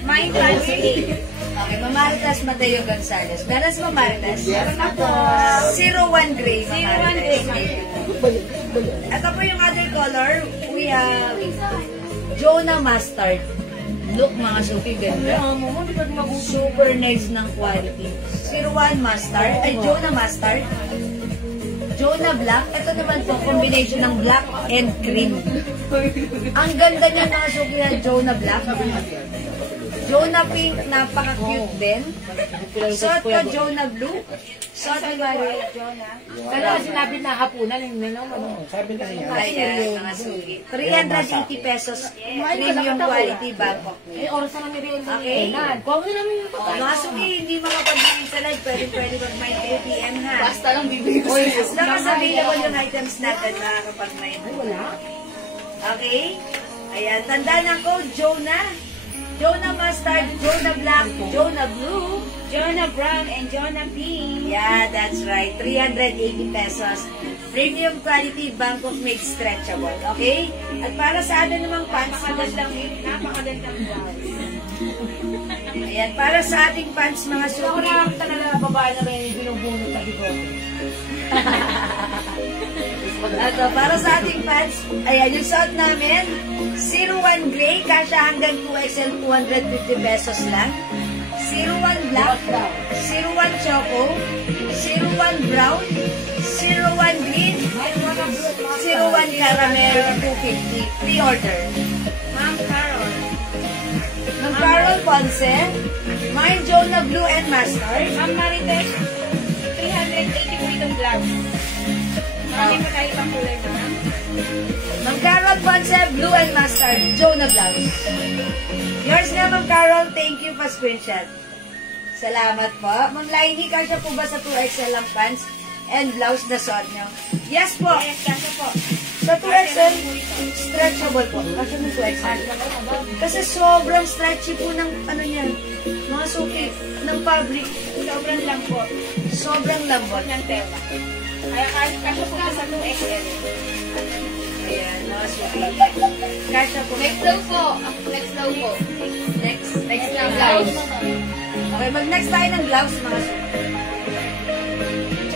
mine pants gray. Okay, Mamaritas Mateo Gonzalez. Meron si Mamaritas? Yes, Ako, 01 gray, 01 gray, Mamaritas. Ito po yung other color. We have Jonah Mustard. Look mga suki, ganda. Super nice ng quality. 01 Mustard. Ay, Jonah Mustard. Jonah Black. Ito naman po, combination ng black and cream. Ang ganda niya mga suki na Jonah Black. Jonah Pink, napaka-cute din. Suot ko Jonah Blue. Suot ko Jonah. Kaya sinabi na hapunan, yung Sabi kasi niya. Ayan, mga suki. 380 pesos. Premium quality Bangkok. eh, oras na namin rin. Okay. Kuha mo namin yung Mga suki, hindi makapag-bring sa live. Pwede pag may 3 p.m. ha. Basta lang bibigay ko As long as available yung items natin, makakapag-may. Wala. Okay? Ayan, tanda ng code, Jonah. Jonah Mustard, Jonah Black, Jonah Blue, Jonah Brown and Jonah Pink. yeah, that's right. 380 pesos. Premium quality Bangkok made stretchable. Okay? At para sa atin namang pants, Napakagandang blouse. ayan, para sa ating pants, mga Ako suki. nakakita na lang babae na may binubunot na bigote. Ito, para sa ating pants, ayan, yung suot namin, 01 gray, kasha hanggang 2XL, 250 pesos lang. 01 black, 01 choco, 01 brown, 01 green, 01 caramel, 250. Pre-order. Ma'am Carol. Ng Carol Ponce, mine Jonah Blue and Mustard. Ma'am Marites, 380 po itong blouse. Marami pa tayo pang kulay na ma'am. Ma'am Carol Ponce, Blue and Mustard, Jonah Blouse. Yours na, Ma'am Carol. Thank you for screenshot. Salamat po. Ma'am Lainey, kasya po ba sa 2XL ang pants and blouse na suot nyo? Yes po. Yes, kasi po. Sa 2XL, stretchable po. Kasi mo 2XL. Kasi sobrang stretchy po ng ano niyan. Mga suki ng fabric. Sobrang lang po. Sobrang lambot. Ng tela. Kaya kasi po sa 2XL. Ayan, mga suki. Kasya po. Next low po. Next low po. Next na blouse. blouse. Okay, mag-next tayo ng blouse, mga suki.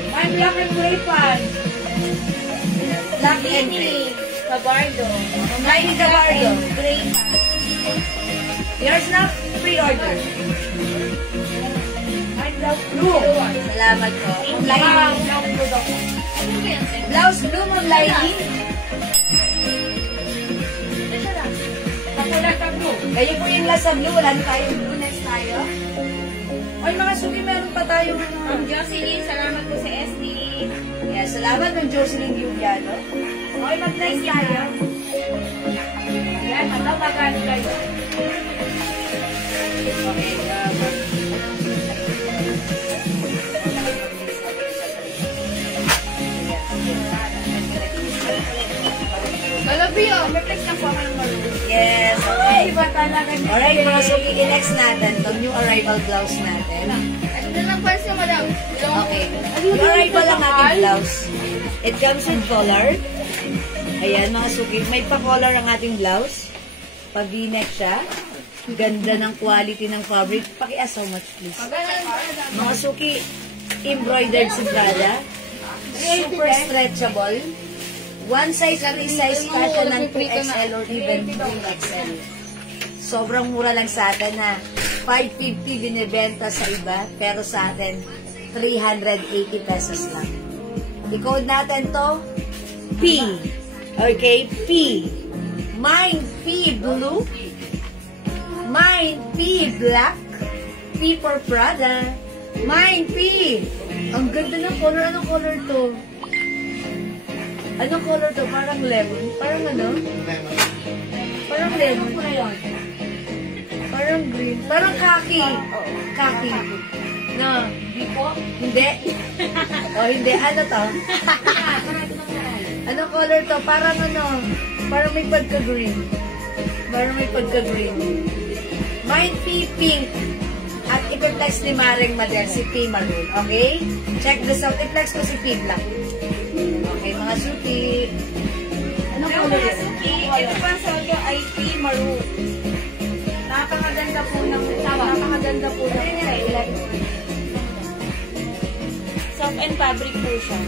Ma'am Black and Gray pants. Black and gray. Cabardo. Lainey Cabardo. Gray pants. Yours na, pre-order. Ma'am Black Blue. Salamat po. Ma'am Lainey. Blouse blue, Ma'am Lainey. Kapulat ka blue. Kayo po yung lasa blue. Wala na tayong blue. Next tayo. Ay, mga suki, meron pa tayo. Ma'am Jocelyn, salamat po sa SD. Yeah, salamat ng Jocelyn Giuliano. Okay, mag-next tayo. Yan, matawagan kayo. Okay. Galabi oh, may flex lang po ako ng maroon. Yes. Ay, iba talaga niya. Alright, mga suki, i-next natin itong new arrival blouse natin. Ito na lang pants yung madam. Okay. New arrival ang ating blouse. It comes in color. Ayan, mga suki. May pa-color ang ating blouse. Pag v-neck siya. Ganda ng quality ng fabric. Paki-as how much, please. Mga suki, embroidered si Prada. Super stretchable. One size, three size, kasya ng 2XL or even 3XL. Sobrang mura lang sa atin na 550 binibenta sa iba, pero sa atin 380 pesos lang. I-code natin to P. Okay, P. Mine P blue. Mine P black. P for Prada. Mine P. Ang ganda ng color. Anong color to? Anong color to? Parang lemon. Parang ano? Parang lemon. Parang green. Parang khaki. Khaki. No. Hindi. O hindi. Ano to? Anong color to? Parang ano? Parang may pagka-green. Parang may pagka-green. Mine P pink. At i-flex ni Maring Madel si P maroon. Okay? Check this out. I-flex ko si P black. Okay, mga suki. Anong Yung color mga yun? suki, ito pa sa audio ay P maroon. Napakaganda po ng soft and fabric po siya.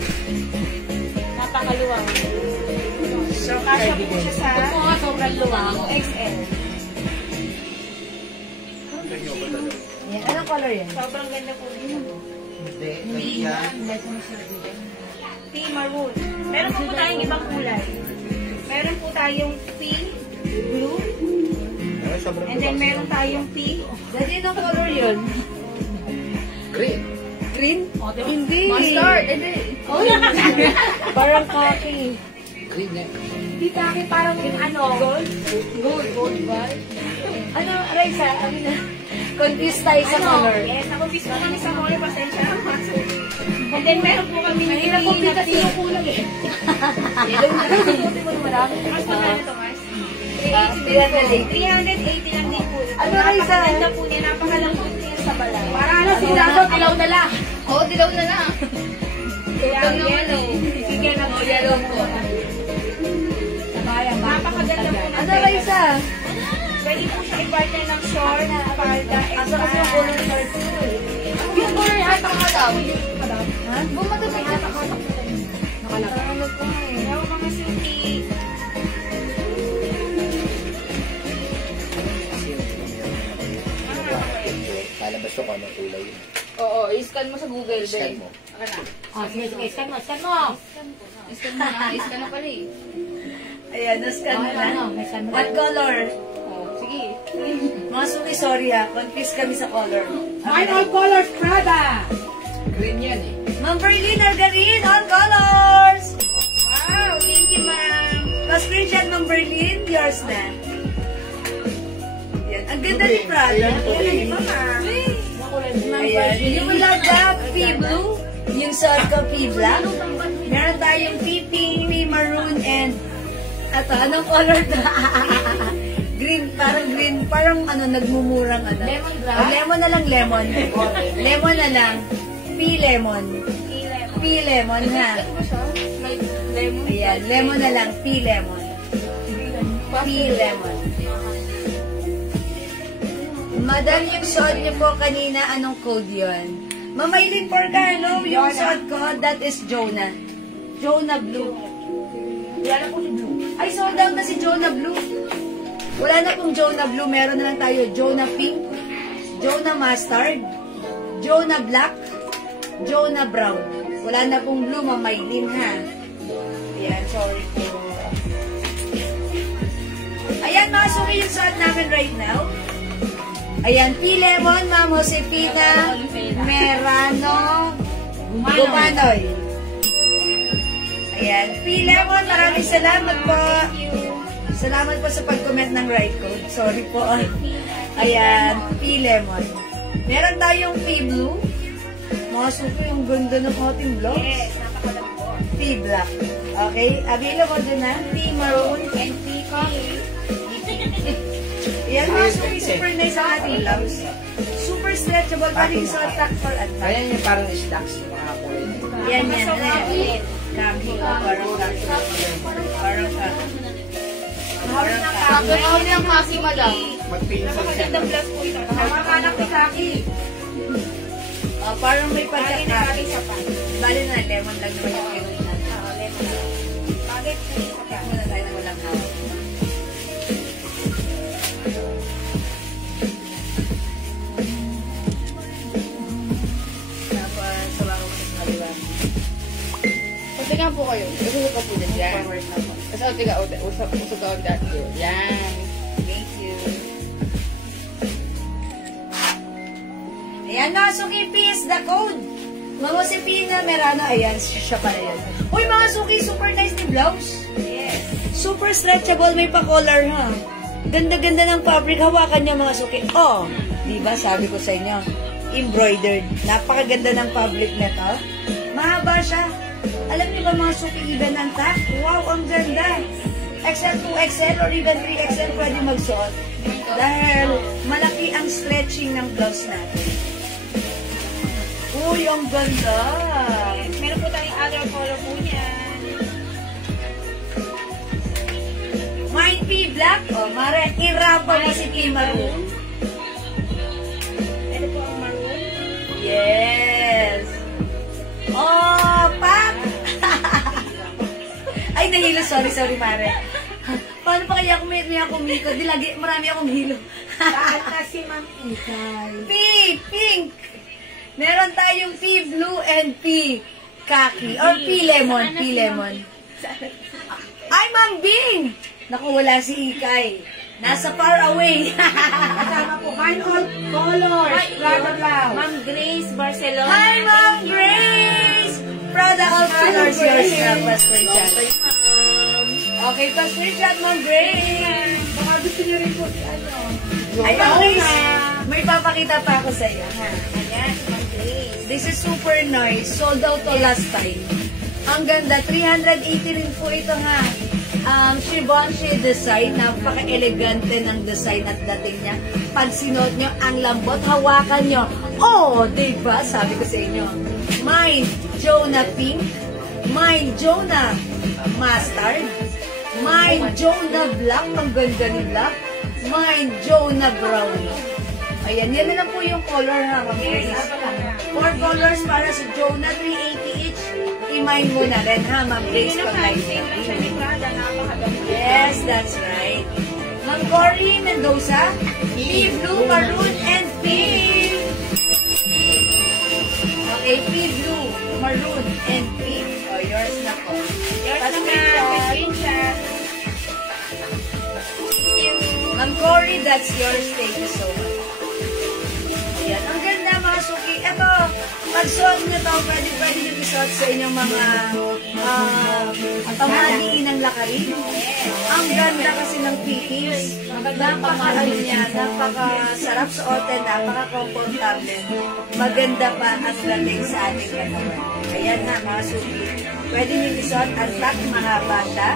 Napakaluwang. Soft Kasha cardigan. po siya sa Ito nga, sobrang luwang. XL. Yan. Anong color yan? Sobrang ganda po nito. Hindi. Hindi Yan. yan. Dahil sa sardigan. Tea maroon. Meron po tayong ibang kulay. Meron po tayong pea blue. Ay, sobrang And then luwag. meron tayong pea. Daddy, anong color yun? Green. Green? O, diba? Hindi. Mustard. Hindi. Oh, parang coffee. Green yan. Hindi kaki parang yung ano. Gold? Gold ba? Ano, Raisa? Ano na? Confused tayo sa color. Yes, nakumpis po kami sa color. Pasensya na po. And then meron po kami Hindi na po kasi yung kulang eh. Yellow na lang. Susuti mo naman ako. Mas magkano to, Mars? 380. 380 lang din po. Ano, Raisa? Napakaganda po niya. Napakalambot niya sa balay. Para ano, sinado, dilaw na lang. Oo, dilaw na lang. Kaya yellow. Sige na po, yellow po. Sabayan ba? Napakaganda po ng Ano, Raisa? Pwede po siya i-partner ng short, palda, and Asa kasi yung color card ko eh. Yung color hat ang kadam. Ha? Bumata sa hat ang kadam. Nakalap. Ano po eh? Yung mga silky. Palabas ko kung anong kulay yun. Oo, i-scan mo sa Google, Scan mo. Oh, sige, sige. Scan mo, scan mo. I-scan mo na, i-scan na pala eh. Ayan, nascan mo na. Ano, may scan mo. What color? Oo, sige. Mga suki, sorry ha. Confused kami sa color. Mine all colors, Prada. Green yan eh. Ma'am Berlin, Argarin, all colors! Wow, thank you, ma'am. Pa-screenshot, Ma'am Berlin, yours na. Yan. Ang ganda ni Prada. Ayan, Yan tuloy. na ma'am. Ayan. Yung Laga, pea blue. Yung suot ko, pea black. Meron tayong pea pink, pea maroon, and ato, anong color na? Green, parang ano, nagmumurang ano. Lemongrass? Oh, lemon na lang, lemon. Lemon na lang. Pea lemon. Pea lemon, ha? May lemon. Ayan, lemon na lang, pea lemon. Pea lemon. Madam, yung suot niyo po kanina, anong code yun? Mamaylin Porcano, yung suot ko, that is Jonah. Jonah Blue. Wala po si Blue. Ay, sold out na si Jonah Blue. Wala na pong Jonah Blue, meron na lang tayo Jonah Pink, Jonah Mustard, Jonah Black, Jonah Brown. Wala na pong blue, Mamaylin, ha? Ayan, sorry po. Ayan, mga suki yung suot namin right now. Ayan, pea lemon, Ma'am Josefina Merano Gumanoy. Ayan, pea lemon, maraming salamat po. Salamat po sa pag-comment ng right code. Sorry po. Ayan, pea lemon. Meron tayong pea blue. Mga suko, yung ganda ng ating vlogs. Yes, napakalambot. Pea black. Okay, available din na. Pea maroon and pea coffee. Yan mga suki, super nice ang ating vlogs. Super stretchable, pwedeng suot tak for advance. Ayan yung parang stocks yung mga kulay na yun. Yan, yan. Ano yan? Kami, parang kami. Parang kami. Parang kami. Ako lang kasi, madam. Mag-pencil siya. Napakagandang plus po ito. Nakakanak ni Kaki. Parang may Bagay na pagkakami. bagay sa pan. Bali na, lemon lang naman yung lemon natin. Oo, lemon lang. Bagay po sa pan. Muna tayo na walang hawak. Tapos, sabaw ko sa kaliwa. Pati nga po kayo. Usok ka po din yan. Forward na po. Tapos ate ka, usok ka on that too. Yan. Thank you. Ayan na, Suki Peace, the code. Mga si Pina Merano, ayan, siya pala yun. Uy, mga Suki, super nice ni blouse. Yes. Super stretchable, may pa-collar, ha? Ganda-ganda ng fabric, hawakan niyo mga Suki. Oh, di ba sabi ko sa inyo, embroidered. Napakaganda ng fabric nito. Mahaba siya. Alam niyo ba mga Suki, even ang top? Wow, ang ganda. XL, 2XL, or even 3XL pwede magsuot. Dahil malaki ang stretching ng blouse natin. Uy, ang ganda. Meron po tayong other color po niyan. Mine P black. O, mara, irapa mo si P maroon. Ito po ang maroon. Yes. Oh, Pap! Ay, nahilo. Sorry, Mare. Paano pa kaya kung may akong hilo? Di lagi, marami akong hilo. Saan na si Ma'am Ikay? Pink. Meron tayong P blue and P khaki. Or P lemon. Ay, Ma'am Bing! Naku, wala si Ikay. Nasa far away. Kasama po. Mine all colors. Prada blouse. Ma'am Grace Barcelona. Hi, Ma'am Grace! Prada all colors yours na. Passport chat. Okay, passport chat, Ma'am Grace. Baka gusto niyo rin po si ano. Ayun, Grace. May papakita pa ako sa iyo. Ha? Ayan, Ma'am Grace. This is super nice. Sold out to last time. Ang ganda. 380 rin po ito, ha. Givenchy design. Napaka-elegante ng design at dating niya. Pag sinuot nyo, ang lambot, hawakan nyo. Oh, diba? Sabi ko sa inyo. Mine, Jonah Pink. Mine, Jonah Mustard. Mine, Jonah Black. Ang ganda ni Black. Mine, Jonah Brownie. Ayan, yan na lang po yung color, ha, Ma'am Grace. 4 colors para sa Jonah, 380 each. I-mine mo na rin, ha, Ma'am Grace. Yun ang pricing na siya ni Prada. Napakaganda. Yes, that's right. Ma'am Cory Mendoza, P blue, maroon, and pink. Okay, P blue, maroon, and pink. Oh, yours na po. Yours na screenshot. Ma'am Cory, that's yours. Thank you so much. Ayan, ang ganda mga suki. Ito, pag-suot nyo to, pwede nyo isuot sa inyong mga pamaliin ng lakarin. Ang ganda kasi ng fittings. Napaka-ano niya, napaka-sarap suotin, napaka-comfortable. Maganda pa ang dating sa ating katawan. Ayan na mga suki. Pwede nyo isuot, ang top, mahaba siya.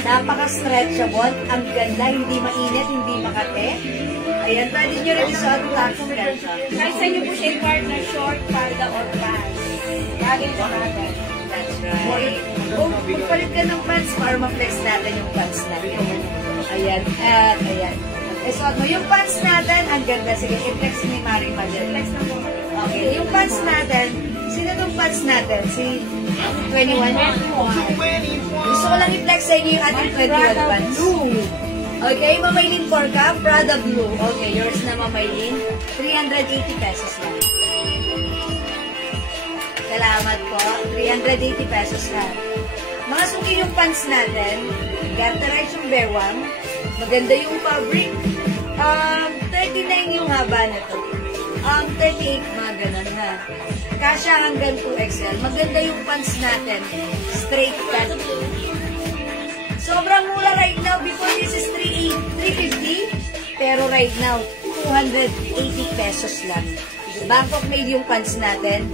Napaka-stretchable. Ang ganda, hindi mainit, hindi makate. Ayan, pwede nyo rin isuot top stretchable. Kahit sa inyo po siya yung partner, short, palda, or pants. Bagay sa bagay. That's right. Kung magpalit ka ng pants, para ma-flex natin yung pants natin. Ayan, at ayan. Isuot mo. Yung pants natin, ang ganda. Sige, i-flex ni Maring Madel. Flex na po. Okay, yung pants natin, sino nung pants natin? Si 21? Gusto ko lang i-flex sa inyo yung ating 21 pants. Okay, Mamaylin Porca, Prada Blue. Okay, yours na Mamaylin. 380 pesos lang. Salamat po. 380 pesos lang. Mga suki yung pants natin. Garterize yung bewang. Maganda yung fabric. 39 yung haba nito. 38 mga ganun ha. Kasya hanggang 2XL. Maganda yung pants natin. Straight cut. Sobrang mura right now. Before this is 350. Pero right now, 280 pesos lang. Bangkok made yung pants natin.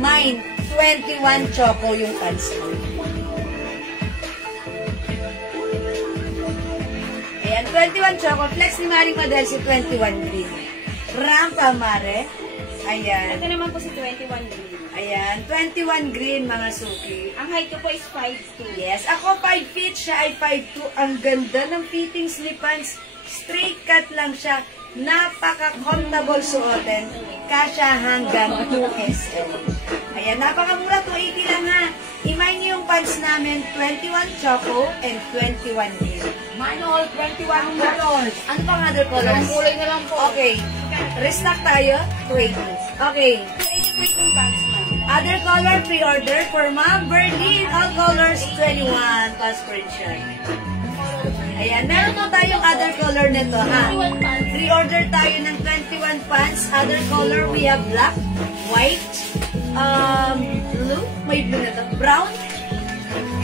Mine, 21 choco yung pants natin. Ayan, 21 choco. Flex ni Maring Madel si 21 green. Rampa, Mare. Ayan. Ito naman po si 21 green. Ayan, 21 green mga suki. Ang height ko po is 5'2". Yes, ako 5 feet, siya ay 5'2". Ang ganda ng fittings ni pants. Straight cut lang siya. Napaka-comfortable suotin. Kasya hanggang 2XL. Ayan, napakamura. 280 lang ha. I-mine niyo yung pants namin. 21 choco and 21 green. Mine all 21 colors. Ano pang other colors? Ang kulay na lang po. Okay. Restock tayo. 280. Okay. 280 po yung pants na. Other color pre-order for Ma'am Berlin. All colors 21. Passport siya. Ayan. Meron po tayong other color nito, ha? Pre-order tayo ng 21 pants. Other color, we have black, white, blue. May blue na to. Brown.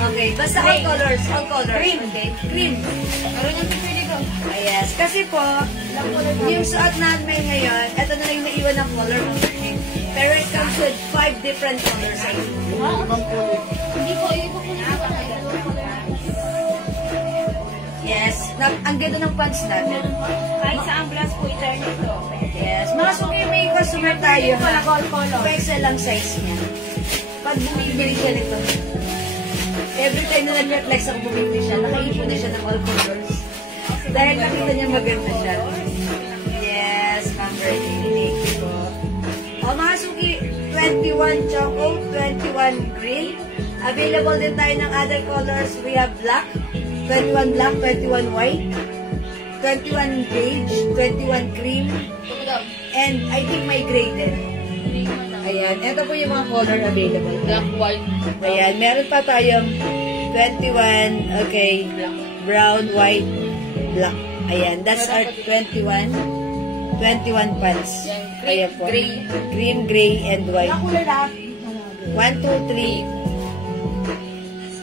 Okay. Basta all colors. All colors. Cream. Okay. Cream. Meron yung pipili ko. Yes. Kasi po, yung suot namin ngayon, ito na lang yung naiwan ng color ng cream. Pero it comes with 5 different colors. Hindi po, ibo po na. Yes. Ang ganda ng pants natin. Kahit sa ambulance po, i-turn ito. Yes. Mga suki, may customer tayo, ha? Color. Pexel lang size niya. Pag bumibili siya nito, every time na nag-reflex ako bumibili siya, nakaipon na siya ng all colors. Dahil nakita niya maganda siya. Yes, Ma'am Bernie. Thank you po. O mga suki, 21 choco, 21 green, Available din tayo ng other colors. We have black, 21 black, 21 white, 21 beige, 21 cream, and I think may gray din. Ayan, ito po yung mga color available. Black, white. Ayan, meron pa tayong 21, okay, brown, white, black. Ayan, that's our 21 pants. Ayan po. Green, gray, and white. 1, 2, 3,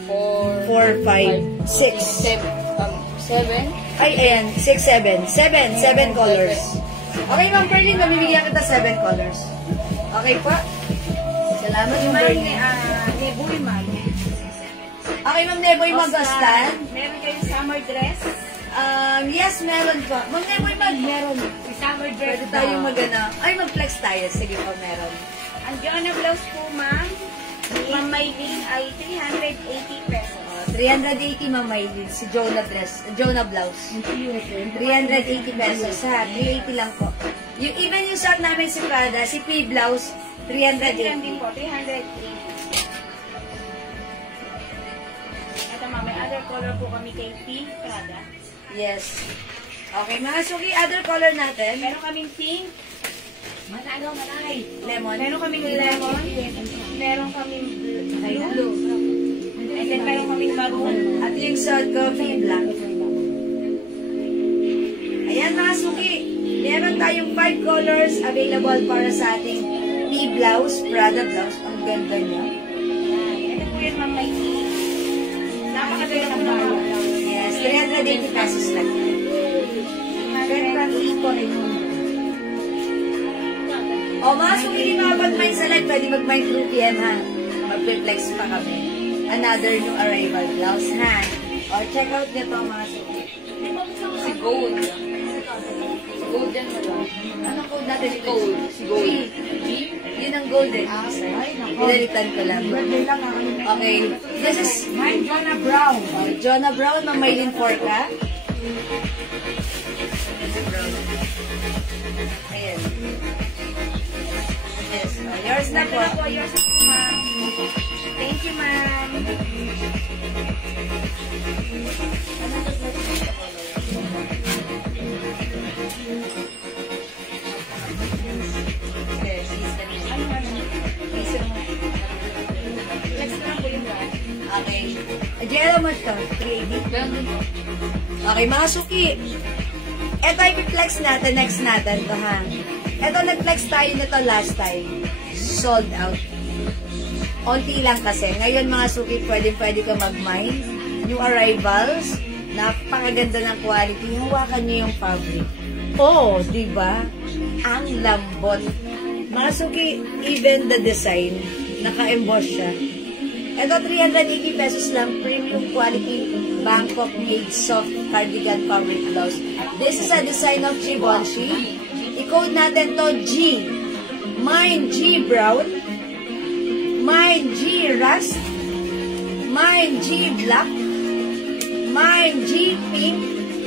4, 5, 6. 7. Ay, ayan, 6, 7. 7 colors. Okay, Ma'am Perlin, mamimigyan kita 7 colors. Okay po. Salamat, Ma'am Perlin. Neboy Mag. Okay, Ma'am Neboy Magastan. Meron kayong summer dress. Yes, meron po. Ma'am Neboy Mag, meron. Summer dress. Pwede tayong magana. Ay, mag-flex tayo. Sige po, meron. Ang Jonah blouse po, ma'am. Ma'am Maylin ay 380 pesos. 380, Ma'am Maylin. Si Jonah dress. Jonah blouse. 380 pesos, ha? 380 lang po. Even yung shop namin si Prada, si P blouse, 380. Din po, 380. Ito, ma'am, may other color po kami kay P Prada. Yes. Okay, mga suki, other color natin. Meron kaming pink. Lemon. Meron kaming lemon. Meron kaming blue. And then meron kaming maroon. At yung suot ko, black. Ayan, mga suki. Meron tayong 5 colors available para sa ating P-blouse, Prada blouse. Ang ganda niya. Ito po yun, ma'am, may pink. Napakaganda po ng mga blouse. Yes, 380 pesos lang. O, mga suki, di makapag-mind sa live, pwede mag-mind through PM, ha? Mag-flex pa kami. Another new arrival blouse, ha? O, check out nito, mga suki. Si Gold. Golden mo lang. Anong code natin? Gold. Si Gold. G? Yun ang gold, eh. Pinalitan ko lang. Okay. This is Jonah Brown. Jonah Brown, Ma'am Maylin Forca. Ayan. Yes. Yours na po. Ito po, yours na po, ma'am. Thank you, ma'am. Yes. Ano ba naman? Next na lang po yung guys. Okay. Jello mo ito. 380. Okay, mga suki. Ito i-flex natin, next natin to, ha? Ito, nag-flex tayo nito last time. Sold out. Onti lang kasi. Ngayon, mga suki, pwede ka mag-mine. New arrivals. Napakaganda ng quality. Hawakan niyo yung fabric. Oh, di ba? Ang lambot. Mga suki, even the design, naka-emboss siya. Ito, 380 pesos lang. Premium quality Bangkok made soft cardigan fabric blouse. This is a design of Givenchy. I-code natin to G. Mine G brown. Mine G rust. Mine G black. Mine G pink.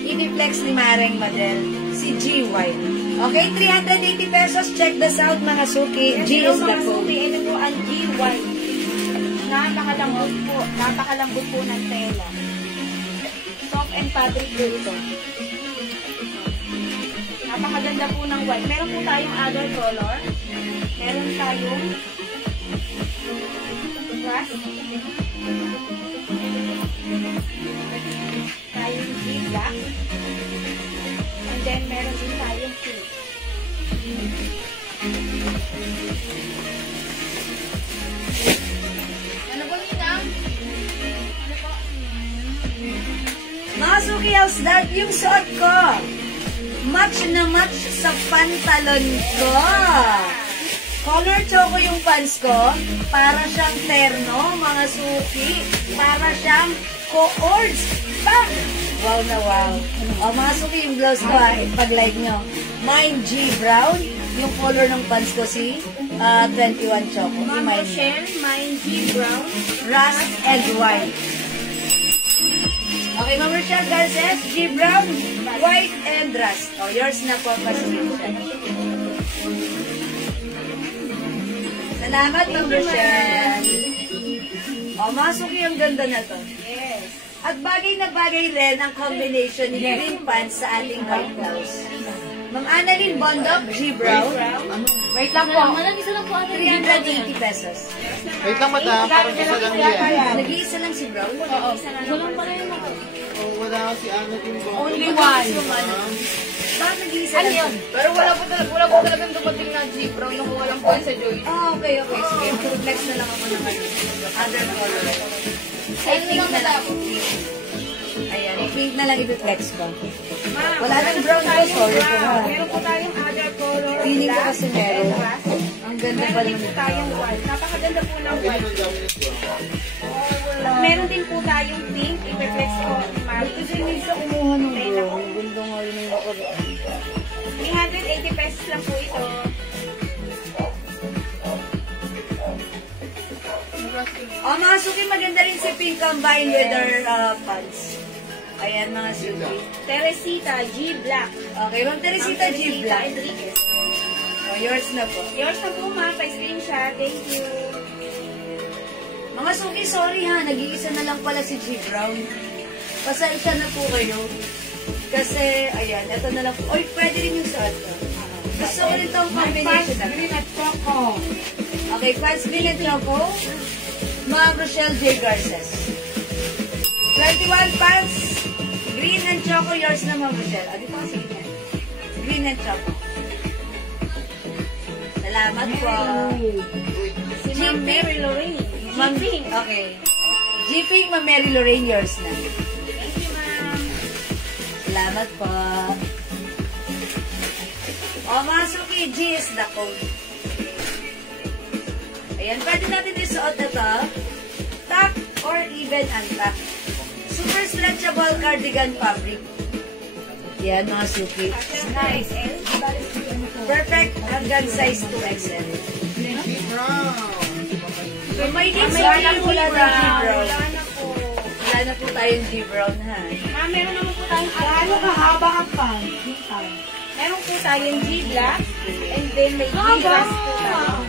I-flex ni Maring Madel. Si G white. Okay, 380 pesos. Check this out, mga suki. G is the code. Ito po ang G white. Napakalambot po ng tela. Soft and fabric po ito. Napakaganda po ng white. Meron po tayong other color. Meron tayong grass. Tayong deep black. And then meron din tayong pink. Ano ba yun ah? Mga suki, I'll start yung suot ko. Match na match sa pantalon ko. Color choco yung pants ko. Para siyang terno, mga suki. Para siyang co-ords. Bang! Wow na wow. O mga suki, yung blouse ko, pag-like nyo. Mine G brown. Yung color ng pants ko si 21 choco. Ma'am Mine Rochelle, mine G brown. rust and white. Okay, Ma'am Rochelle Garces, G brown, white, and rust. Oh, yours na po, Pasensya. Salamat, Ma'am Rochelle. Oh, Masuki, ang ganda na to. Yes. At bagay na bagay rin ang combination ni green pants sa ating white blouse. Ma'am Annalyn Bondok, G Brown. Wait lang po. Isa lang po ate. 380 pesos. Wait lang, madam. Parang isa lang yan. Nag-iisa lang si Brown? Oo. Isa lang pala yung mga. Oh, wala si Ana din ba? Only one. Bakit nag-iisa lang? Ano Pero wala po talagang dumating na Jeep Brown nung walang po sa Joy. Oh, okay. Sige, flex na lang ako ng other color. Ay, pink na lang. Ayan, pink na lang i-flex ko. Wala nang brown ko, sorry po ha. Meron po tayong other color. Feeling ko kasi meron. Ang ganda pa Meron din po tayong white. Napakaganda po ng white. Meron din po tayong pink. I-reflex ko. Kasi hindi siya kumuha ng brown. Gundo nga yun yung ako. 380 pesos lang po ito. Oh, mga Suki, maganda rin si pink combined with our pants. Ayan, mga Suki. Teresita G Black. Okay, Ma'am Teresita G Black. Enriquez. Oh, yours na po. Yours na po ma. Pa-screenshot. Thank you. Mga Suki, sorry ha. Nag-iisa na lang pala si G Brown. Pasensya na po kayo. Kasi, ayan, ito na lang po. Oy, pwede rin yung suot ko. Gusto ko rin itong combination na. Green at choco. Okay, pants green and choco. Ma'am Rochelle J. Garces. 21 pants, green and choco. Yours na, Ma'am Rochelle. Dito kasi yan. Green and choco. Salamat po. Si Ma'am Mary Lorraine. Ma'am G-Pink. Okay. G-Pink, Ma'am Mary Lorraine, yours na. Thank you, ma'am. Salamat po. O, mga Suki, G is the code. Ayan, pwede natin isuot na to. Tuck or even untuck. Super stretchable cardigan fabric. Yan, mga Suki. Nice. Perfect hanggang size 2XL. So, may needs Wala na na po po lang ng G-Brown. Wala na po. Wala na po tayong G-Brown, ha? Ma'am, meron naman po tayong Gaano kahaba ang pants? Meron po tayong G-Black. And then may G-Grass po tayo.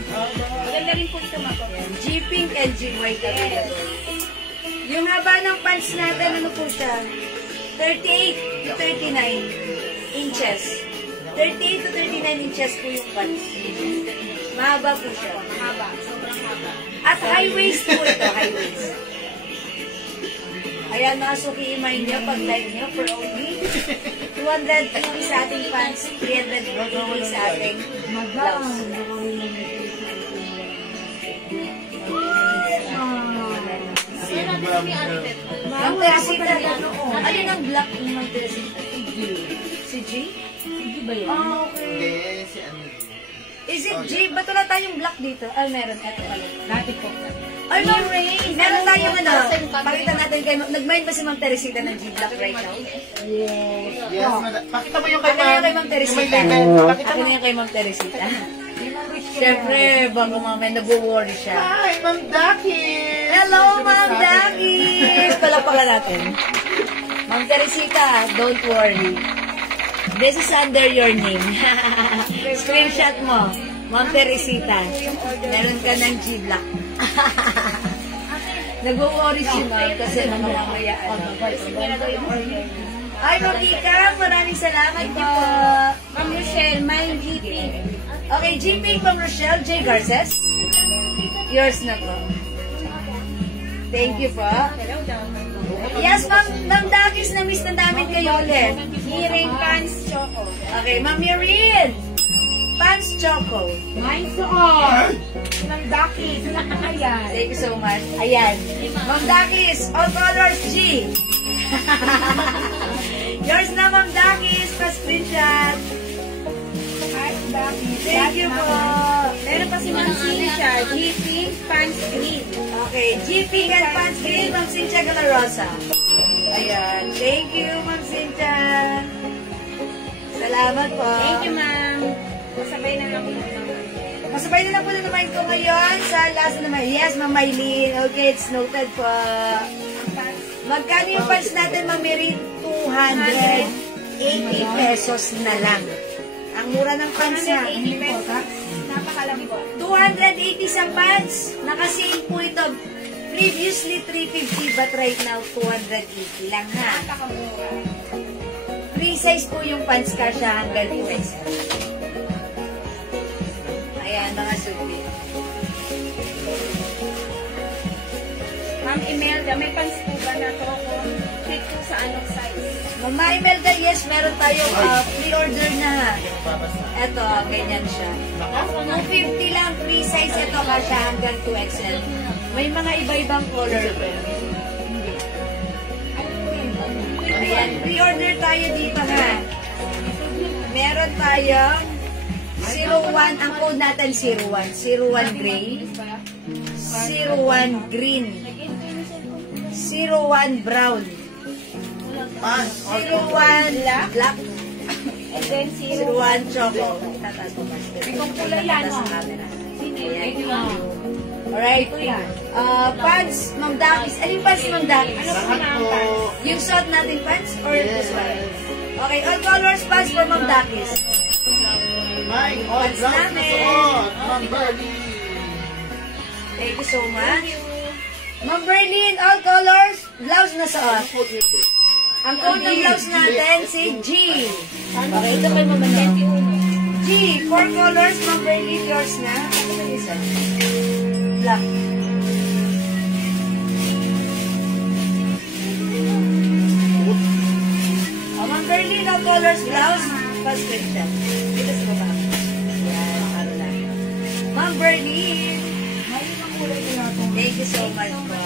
Maganda rin po ito ma'am. G-Pink and G-White available. Yung haba ng pants natin, ano po siya? 38 to 39 inches. 38 to 39 inches po yung pants. Mahaba po siya. Mahaba. Sobrang haba. At high waist po ito, high waist. Ayan, mga Suki, i-mind nyo, pag like nyo, for only 250 sa ating pants, 350 sa ating blouse. Ma'am Teresita, ano ng black ni Ma'am Teresita? Si G? Sige ba yun? Okay. Hindi, si ano. Is it G? Ba't wala tayong black dito? Ay, meron. Eto pala. Dati po. Ay, Ma'am Ray, meron tayong ano. Pakita natin kay Ma'am. Nag-mind ba si Ma'am Teresita ng G-Black right now? Yes, madam. Pakita mo yung kay Akin na yung kay Ma'am Teresita. Pakita Akin mo. na yung kay Ma'am Teresita. Siyempre, bago mamaya nag-worry siya. Hi, Ma'am Daki! Hello, Ma'am Dakis! Palakpakan natin. Ma'am Teresita, don't worry. This is under your name. Screenshot mo. Ma'am Teresita, meron ka ng G-Black. Nag-worry si Ma'am kasi mamamaya. Ay, Ma'am Ika, maraming salamat po. Ma'am Rochelle, may G-Pink. Okay, G-Pink from Rochelle J. Garces. Yours na po. Thank you po. Hello daw. Yes, Ma'am Dakis, na-miss na namin kayo ulit. Hearing pants choco. Okay, Ma'am Marin. Pants Choco. Mine suot. Ng Daki. Sila na kaya. Thank you so much. Ayan. Ma'am Dakis, all colors G. Yours na, Ma'am Dakis. Pa-screenshot. Hi, Daki. Thank you po. Meron pa si Ma'am Cynthia, G-Pink pants green. Okay, G-Pink and Pants Green, Ma'am Cynthia Galarosa. Ayan. Thank you, Ma'am Cynthia. Salamat po. Thank you, ma'am. Masabay na lang po naman. Masabay na lang po na naman ko ngayon sa last naman. Yes, Ma'am Maylene. Okay, it's noted po. Magkano yung pants natin, Ma'am Mary? 280 pesos na lang. Ang mura ng pants ha. 180 pesos. Napakalaki po. 280 sa pants. Naka-sale po ito. Previously 350 but right now 280 lang ha. Napakamura. Free size po yung pants kasha hanggang 2XL. Ayan, mga sulit. Ma'am Imelda, may pants po ba na to kung fit po sa anong size? Mama Imelda, yes, meron tayong pre-order na ha. Ito, ganyan siya. 250 lang, free size ito kasha hanggang 2XL. May mga iba-ibang color po. Ayan, pre-order tayo dito ha. Meron tayong 01, ang code natin 01. 01 gray, 01 green, 01 brown, 01 black, And then 01 choco. Tataas mo mas. Itong kulay yan, Tataas no? ang camera. Ito yan. Alright. Pants, Ma'am Dakis. Anong pants, Ma'am Dakis? Ano po na ang pants? Yung suot natin pants or this one? Okay, all colors pants for Ma'am Dakis. Mike, all Pants blouse na namin. suot. Ma'am Bernie. Thank you so much. Ma'am Berlin, all colors, blouse na suot. Ang code ng blouse natin, si G. Okay, ito kay Ma'am G, 4 colors, Ma'am Berlin, yours na. Ano na isa? Black. Ma'am Berlin, all colors, blouse, prescription. Dito sa baba. Yan, para lang. Ma'am Berlin, thank you so much po.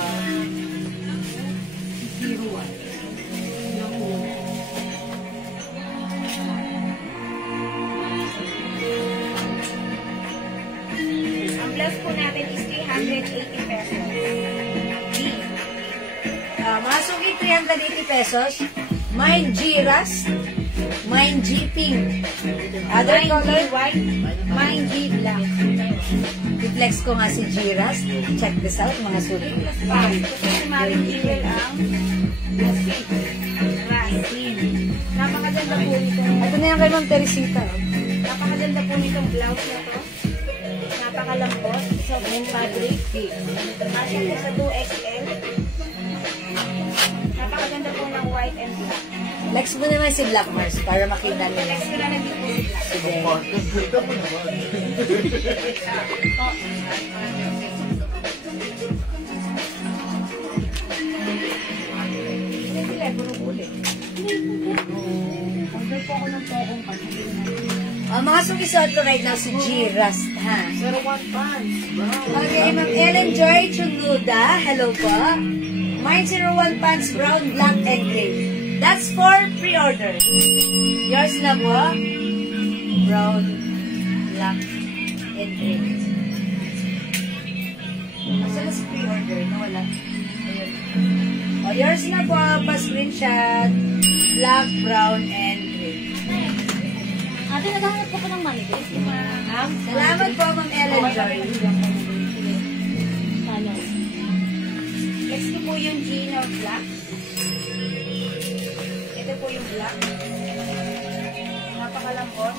Ang plus po natin is 380 pesos. Mga sugi, 380 pesos. Mine G Rust. Mine G Pink. Other Mine G color? white, mine G black. I-flex ko nga si G Rust. Check this out, mga sugi. Kasi si Maring Jewel ang pink. Napakaganda po nitong Ito na yan kay Ma'am Teresita. napakaganda po nitong blouse na to. Napakalambot. Sobrang fabric. Kasya po sa 2XL. Napakaganda po ng white and black. Flex mo naman si Black Mars para makita nila. Next ko na lang din po si black. Sige. Ganda mo naman. Mga sugi-suot ko right now si G Rust, ha? 01 pants. Brown. Okay, Ma'am Ellen Joy Chunguda. Hello po. Mine 01 pants, brown, black, and gray. That's for pre-order. Yours na po. Brown, black, and gray. Saan na si pre-order? Nawala. Ayun. O, yours na po. Pa-screenshot. Black, brown, and gray. Ate, naghahanap po ko ng manifest. Salamat po, Ma'am Ellen Joy. Next ko po yung G na black. Ito po yung black. Napakalambot.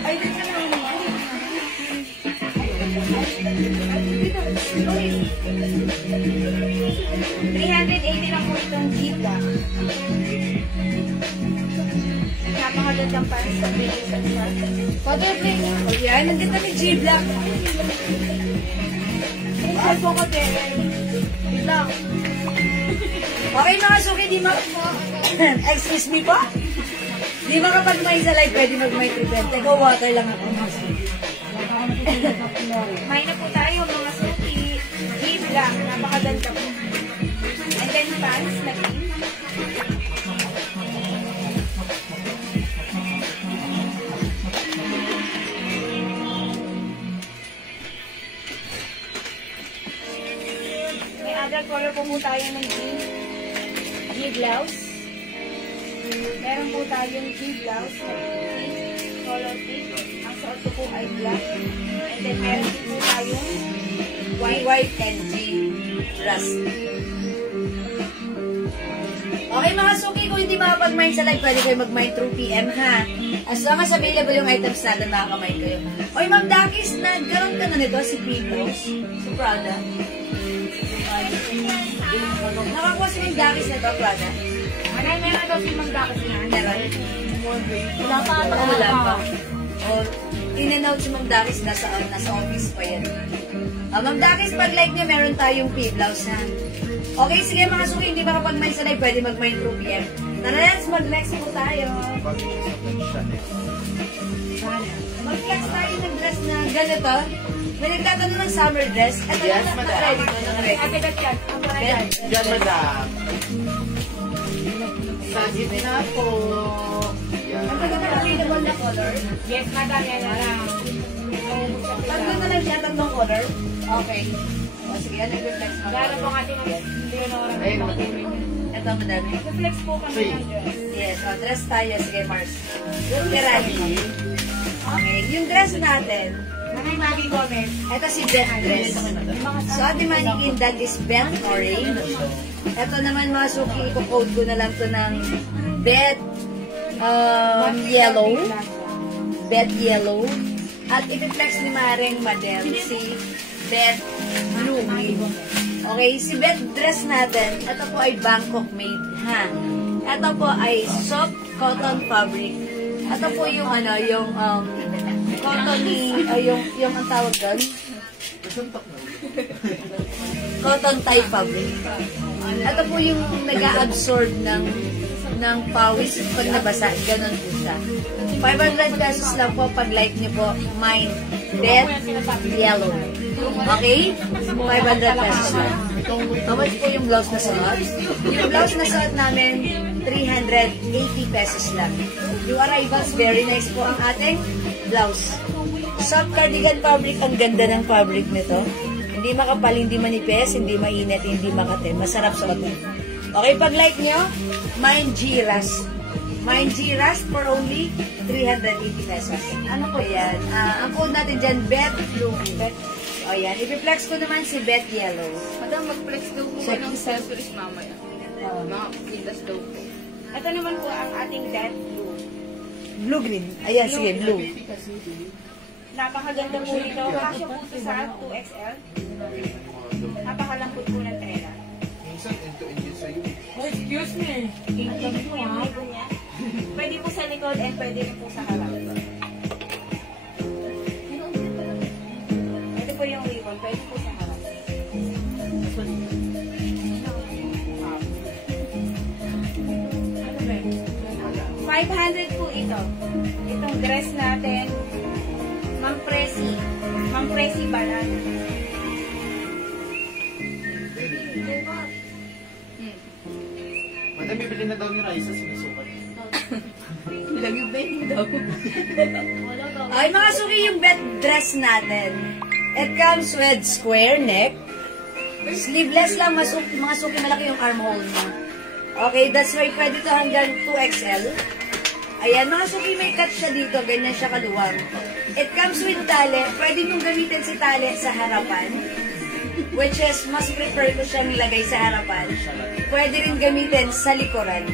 Ay, dito na naman. 380 lang po itong G black. Napakagandang parang sa bilis at short. Father, please. Yan, nandito kami G-Black. Saan po ko din? Lang. Okay mga suki, di ma... Excuse me po? Di ba kapag may sa live, pwede mag-may prevent? Teka, water lang ako mga suki. May na po tayo mga suki. G black. Napakaganda po. And then pants na green. May other color po tayo ng G blouse. Meron po tayong G blouse na pink, color pink. Ang suot ko po ay black. And then meron din po tayong White and G. Rust. Okay mga suki, kung hindi makapag-mine sa live, pwede kayo mag-mine through PM ha. As long as available yung items natin, makaka-mine kayo. Oy, Ma'am Dakis, nagkaroon ka na nito, si Primos, si Prada. Nakakuha si Ma'am Dakis na ito, Prada. Manay, meron daw si Mang Dakis na. Meron. Wala pa. Wala pa. O, in-announce si Ma'am Dakis, nasa office pa yan. Ma'am Dakis, pag like niya, meron tayong P-blouse ha. Okay, sige mga suki, hindi makapag-mine sa live, pwede mag-mine through PM. Tara, let's mag-next po tayo. Mag-flex tayo ng dress na ganito. May nagtatanong ng summer dress. Ito Yes, na, madam. naka-ready ko, naka-ready. Ate Bet yan. Ang para yan. Yan, madam. Sagit na po. Ang available na color. Yes, madam. Yan na lang. Tatlo na lang siya, tatlong color. Okay. O, sige, ano yung flex mo? Lalo po nga din. Ayun, madam. Ito, madami. Flex po kami ng dress. Yes, o, dress tayo. Sige, Mars. Yung ready. Okay, yung dress natin. Manay, magi-comment. Ito si Beth dress. So, ate manikin, that is Beth orange. Ito naman mga suki, i-code ko na lang to ng Beth yellow. Beth yellow. At i-flex ni Maring Madel si Beth blue. Okay, si Beth dress natin, ito po ay Bangkok made, ha? Ito po ay soft cotton fabric. Ito po yung ano, yung cotton yung ang tawag doon? Cotton tie fabric. Ito po yung nag-absorb ng pawis pag nabasa. Ganon po siya. 500 pesos lang po pag like niyo po. Mine, Beth yellow. Okay? 500 pesos lang. How much po yung blouse na suot? Yung blouse na suot namin, 380 pesos lang. Yung arrivals, very nice po ang ating blouse. Soft cardigan fabric, ang ganda ng fabric nito. Hindi makapal, hindi manipis, hindi mainit, hindi makate. Masarap suotin. Okay, pag like nyo, Mine G-Ras. Mine G-Ras for only 380 pesos. Ano po yan? Ang code natin dyan, Beth Blue. O yan, ipiplex ko naman si Beth Yellow. Madam, mag-flex daw po kayo ng accessories mamaya. Mga pilas daw po. Ito naman po ang ating Beth blue. Blue-green. Ayan, sige, blue. Napakaganda po nito. Kasya po ito sa 2XL. Napakalambot po ng tela. Excuse me. Ito po yung ribbon niya. Pwede po sa likod and pwede rin po sa harap. Ito po yung ribbon. Pwede po sa harap. 500 po ito. Itong dress natin. Ma'am Presi Balan. Madam, bibili na daw ni Raisa, sinusukat. Ay, mga suki, yung Beth dress natin. It comes with square neck. Sleeveless lang, mga suki, malaki yung armhole niya. Okay, that's why pwede to hanggang 2XL. Ayan, mga suki, may cut siya dito. Ganyan siya kaluwang. It comes with tali. Pwede nyo gamitin si tali sa harapan. Which is, mas prefer ko siyang ilagay sa harapan. Pwede rin gamitin sa likuran.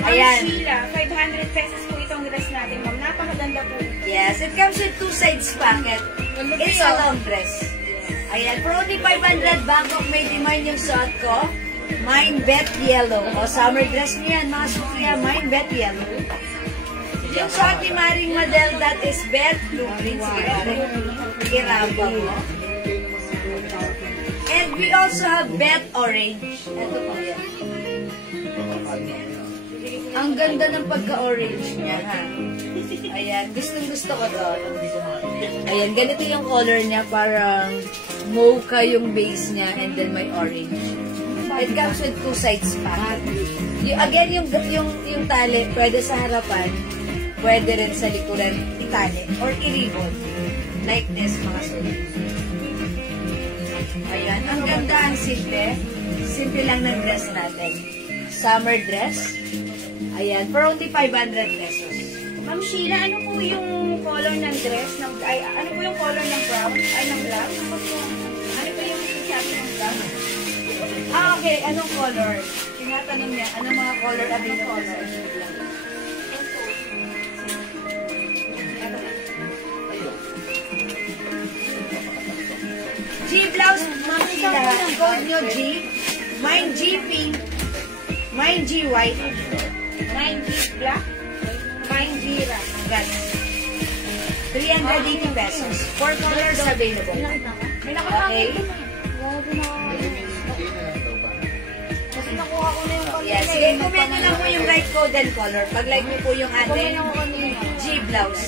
Ayan. Ayan. Sheila, 500 pesos po itong dress natin, ma'am. Napakaganda po. Yes, it comes with 2 sides pocket. It's a long dress. Ayan, for only 500, Bangkok may demand yung suot ko. Mine Beth Yellow. O, summer dress niyan, mga sukiya. Mine Beth Yellow. Yung suot ni Maring Madel, that is Beth Blue. Iraba mo. And we also have Beth Orange. Ito po yan. Ang ganda ng pagka-orange niya, ha? Ayan, gustong-gusto ko to. Ayan, ganito yung color niya, parang mocha yung base niya, and then may orange. It comes with 2 sides packet. Again, yung tali, pwede sa harapan, pwede rin sa likuran itali, or i-ribbon. Like this, mga sulit. Ayan, ang ganda, ang simple. Simple lang ng dress natin. Summer dress. Ayan, for only 500 pesos. Ma'am Sheila, ano po yung color ng dress? Ano po yung color ng brown? Ay, ng black? Ano po yung sabi ng brown? Okay, anong color? Tinatanong niya, anong mga color available sa G-Blouse? G-Blouse, Ma'am Sheila, code nyo G. Mine G pink. Mine G white. Mine G black. Mine G gas. 380 pesos. 4 colors available. May nakakakit. Okay. Kasi nakuha ko na yung kanina. Yes, sige, comment nyo lang po yung right code and color. Pag-like mo po yung ating Comment ako kanina. G-Blouse.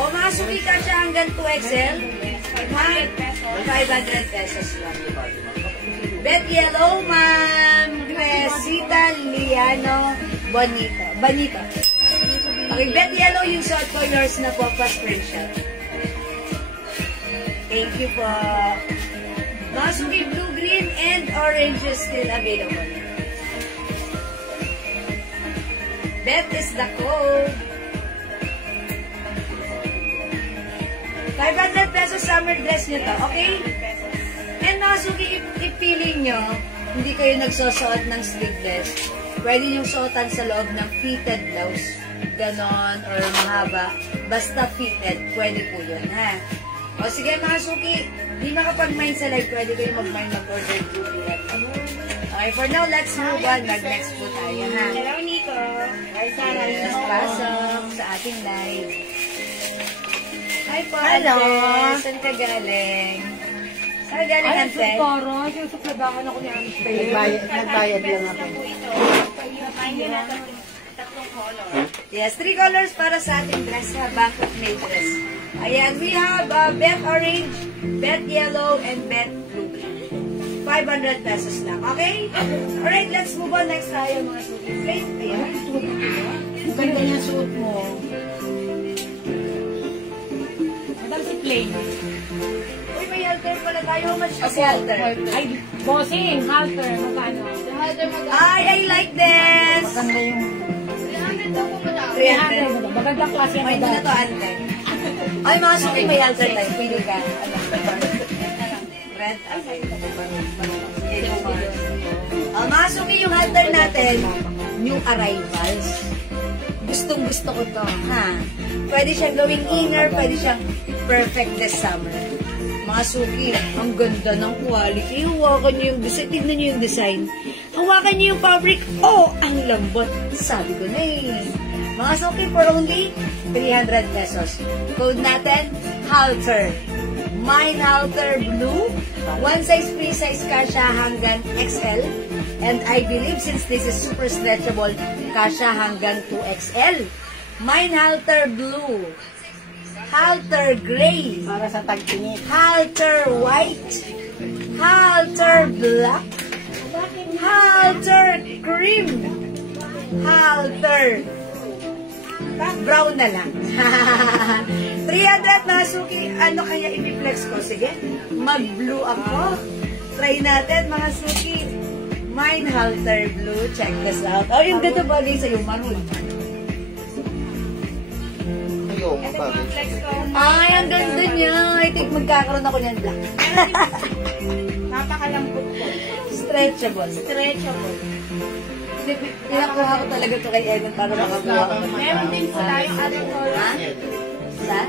O mga suki ka siya hanggang 2XL. 500 pesos. 500 pesos lang. Bet Yellow, Ma'am Cresita Liano Bonito. Okay, Bet Yellow yung suot ko, yours na po, pa-screenshot. Thank you po. Mga suki, blue, green, and orange is still available. Bet is the code. 500 pesos summer dress nyo to, okay? And mga suki, ipili nyo, hindi kayo nagsusuot ng sleeveless. Pwede nyo suotan sa loob ng fitted blouse. Ganon, or mahaba. Basta fitted, pwede po yun, ha? O sige mga suki, di makapag-mind sa live, pwede kayo mag-mind mag-order duty. Okay, for now, let's move on. Mag-next po tayo, ha? Hello, Nico. Ay, Sarah. Yes, pasok sa ating live. Hi po, Hello. Ate. Saan ka galing? Saan ka galing, Ay, Ate? Sutoro. Sinusupladakan ako ni Ate. Nagbayad lang ako. po ito. Mine yun na tatlong color. Yes, 3 colors para sa ating dress, ha? Bangkok made dress. Ayan, we have bet orange, bet yellow, and bet blue. 500 pesos lang, okay? Alright, let's move on. Next tayo, mga suki. Flame, ayan. Ang ganda niya suot mo. Madam si Plain. Uy, may halter pala tayo. How much is halter? Ay, bossing, halter. Magkano? Ay, I like this! Maganda yung 300. 300. Magandang klase May yan. na to, ante. Ay, mga suki, may halter tayo. Pili ka. Ano? Red, okay. Mga suki, yung halter natin, new arrivals. Gustong-gusto ko to, ha? Pwede siyang gawing inner, pwede siyang perfect this summer. Mga suki, ang ganda ng quality. Hawakan niyo yung design. Tignan niyo yung design. Hawakan niyo yung fabric. Oh, ang lambot. Sabi ko na eh. Mga suki, for only 300 pesos. Code natin, halter. Mine halter blue. One size, free size kasha hanggang XL. And I believe since this is super stretchable, kasha hanggang 2XL. Mine halter blue. Halter gray. Para sa tagtingin. Halter white. Halter black. Halter cream. Halter brown na lang. 300 na suki. Ano kaya i-flex ko? Sige, mag-blue ako. Try natin mga suki. Mine halter blue. Check this out. Oh, yung ganda bagay sa'yo, maroon. Yung Ito bagay. mga flex ko. Ay, ang ganda niya. I think magkakaroon ako niyan black. Napakalambot ko. Stretchable. Stretchable. Pinakuha ko talaga ito kay Evan para makabuha ko. Meron din po tayong other color. Ha? Sa?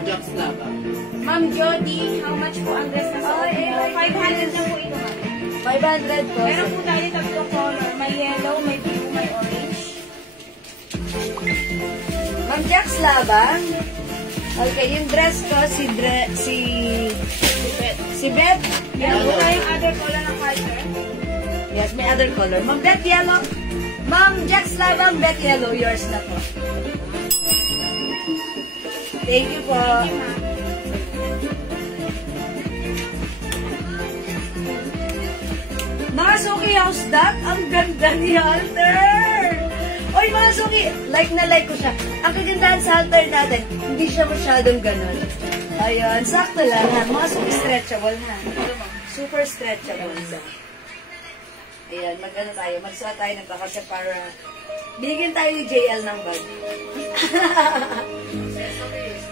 Ma'am Jody, how much po ang dress na sa Ay, 500 na po ito, ma'am. 500 po. Meron po tayo tatlong color. May yellow, may blue, may orange. Ma'am Jax Labang. Okay, yung dress ko, si Beth. Meron po tayong other color ng halter. Yes, may other color. Ma'am Beth Yellow. Ma'am Jax Labang, Beth Yellow. Yours na po. Thank you po. Thank you, ma'am. Mga suki, how's that? Ang ganda ni Halter! Oy, mga suki, like na like ko siya. Ang kagandahan sa Halter natin, hindi siya masyadong ganun. Ayun, sakto lang ha. Mga suki, stretchable ha. Super stretchable. Ayan, mag-ano tayo, magsuot tayo ng bakasya para bigyan tayo ni JL ng bag.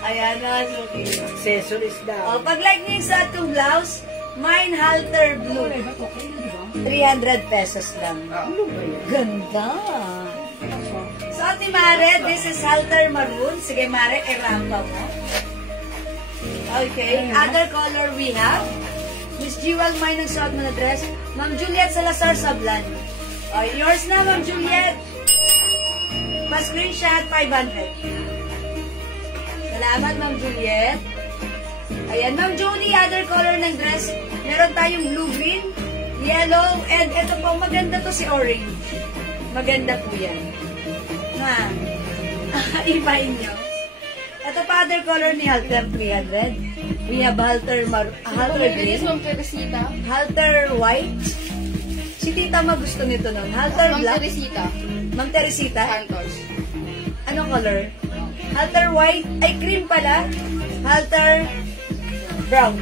Ayan, mga suki. Accessories daw. O, pag like niyo yung sa atong blouse, mine halter blue. Okay, di ba? 300 pesos lang. Ano ba yan? Ganda! Suot ni Mare, this is halter maroon. Sige Mare, rampa mo. Okay, other color we have. Miss Jewel, may nagsuot mo na dress. Ma'am Juliet Salazar Sablan. Oh, yours na, Ma'am Juliet. Pa-screenshot, 500. Salamat, Ma'am Juliet. Ayan, Ma'am Jody, other color ng dress. Meron tayong blue-green, yellow, and ito po, maganda to si orange. Maganda po yan. Ha? Ibahin nyo. Ito pa, other color ni halter 300. We have halter green. Ma'am Teresita. Halter white. Si Tita gusto nito nun. Halter Ma'am black. Teresita. Ma'am Teresita. Santos. Anong color? Halter white. Ay, cream pala. Halter brown.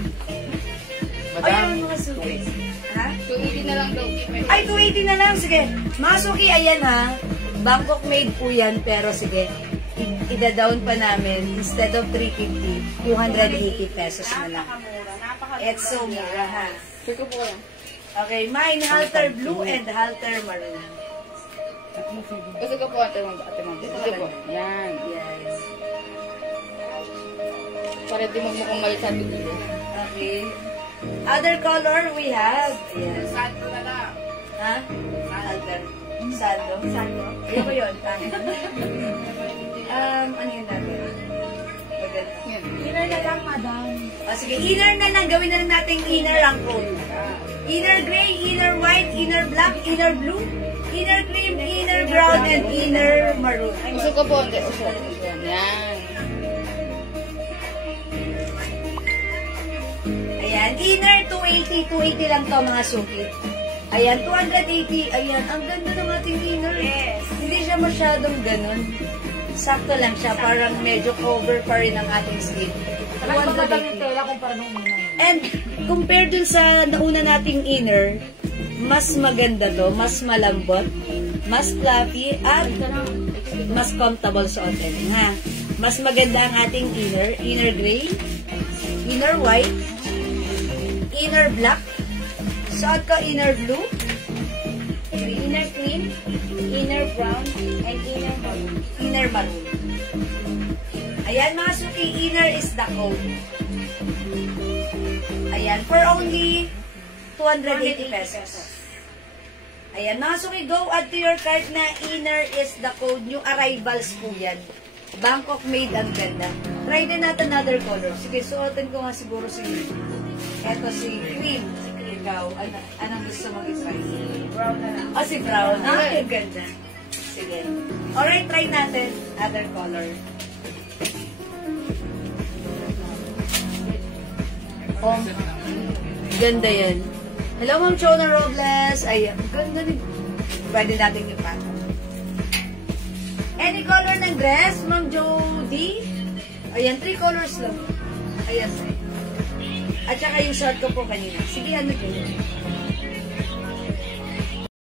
Ay, yung mga suki. Ha? 280 na lang daw. Ay, 280 na lang. Sige. Mga suki, ayan ha. Bangkok made po yan. Pero sige, ida-down pa namin. Instead of 350, 280 pesos na lang. It's so mura ha. Check ko po yan. Okay, mine halter blue and halter maroon. Gusto ko po ate ma'am. Ito po. Yan. Yes. Para di magmukhang mali sa bibig. Okay. Other color we have. Ayan. Santo na lang. Ha? Halter. Sando. Sando. Ayun ko yun. Ano yun natin? Maganda. Yan. Inner na lang, madam. Sige, inner na lang. Gawin na lang natin inner ang code. Inner gray, inner white, inner black, inner blue, inner cream, inner brown, and inner maroon. Gusto ko po ate. Gusto. Yan. Ayan, inner 280. 280 lang to mga suki. Ayan, 280. Ayan, ang ganda ng ating inner. Yes. Hindi siya masyadong ganun. Sakto lang siya. Parang medyo cover pa rin ang ating skin. Parang magandang yung tela kumpara nung una. And compared dun sa nauna nating inner, mas maganda to, mas malambot, mas fluffy, at mas comfortable suotin. Ha? Mas maganda ang ating inner gray, inner white, inner black, suot ko inner blue, inner cream, inner brown, and inner maroon. Inner maroon. Ayan mga suki, inner is the code. Ayan, for only 280 pesos. Ayan, mga suki, go add to your cart na inner is the code. New arrivals po yan. Bangkok made, ang ganda. Try din natin another color. Sige, suotin ko nga siguro si eto si cream. Ikaw, anong gusto mong i-try? Brown na lang. Oh, si brown. Ah, ang ganda. Sige. Alright, try natin other color. Oh, ganda yan. Hello, Ma'am Chona Robles. Ay, ganda ni... Pwede natin ipatong. Any color ng dress, Ma'am Jody? Ayan, 3 colors lang. Ayan, sa'yo. At saka yung short ko po kanina. Sige, ano ko yun?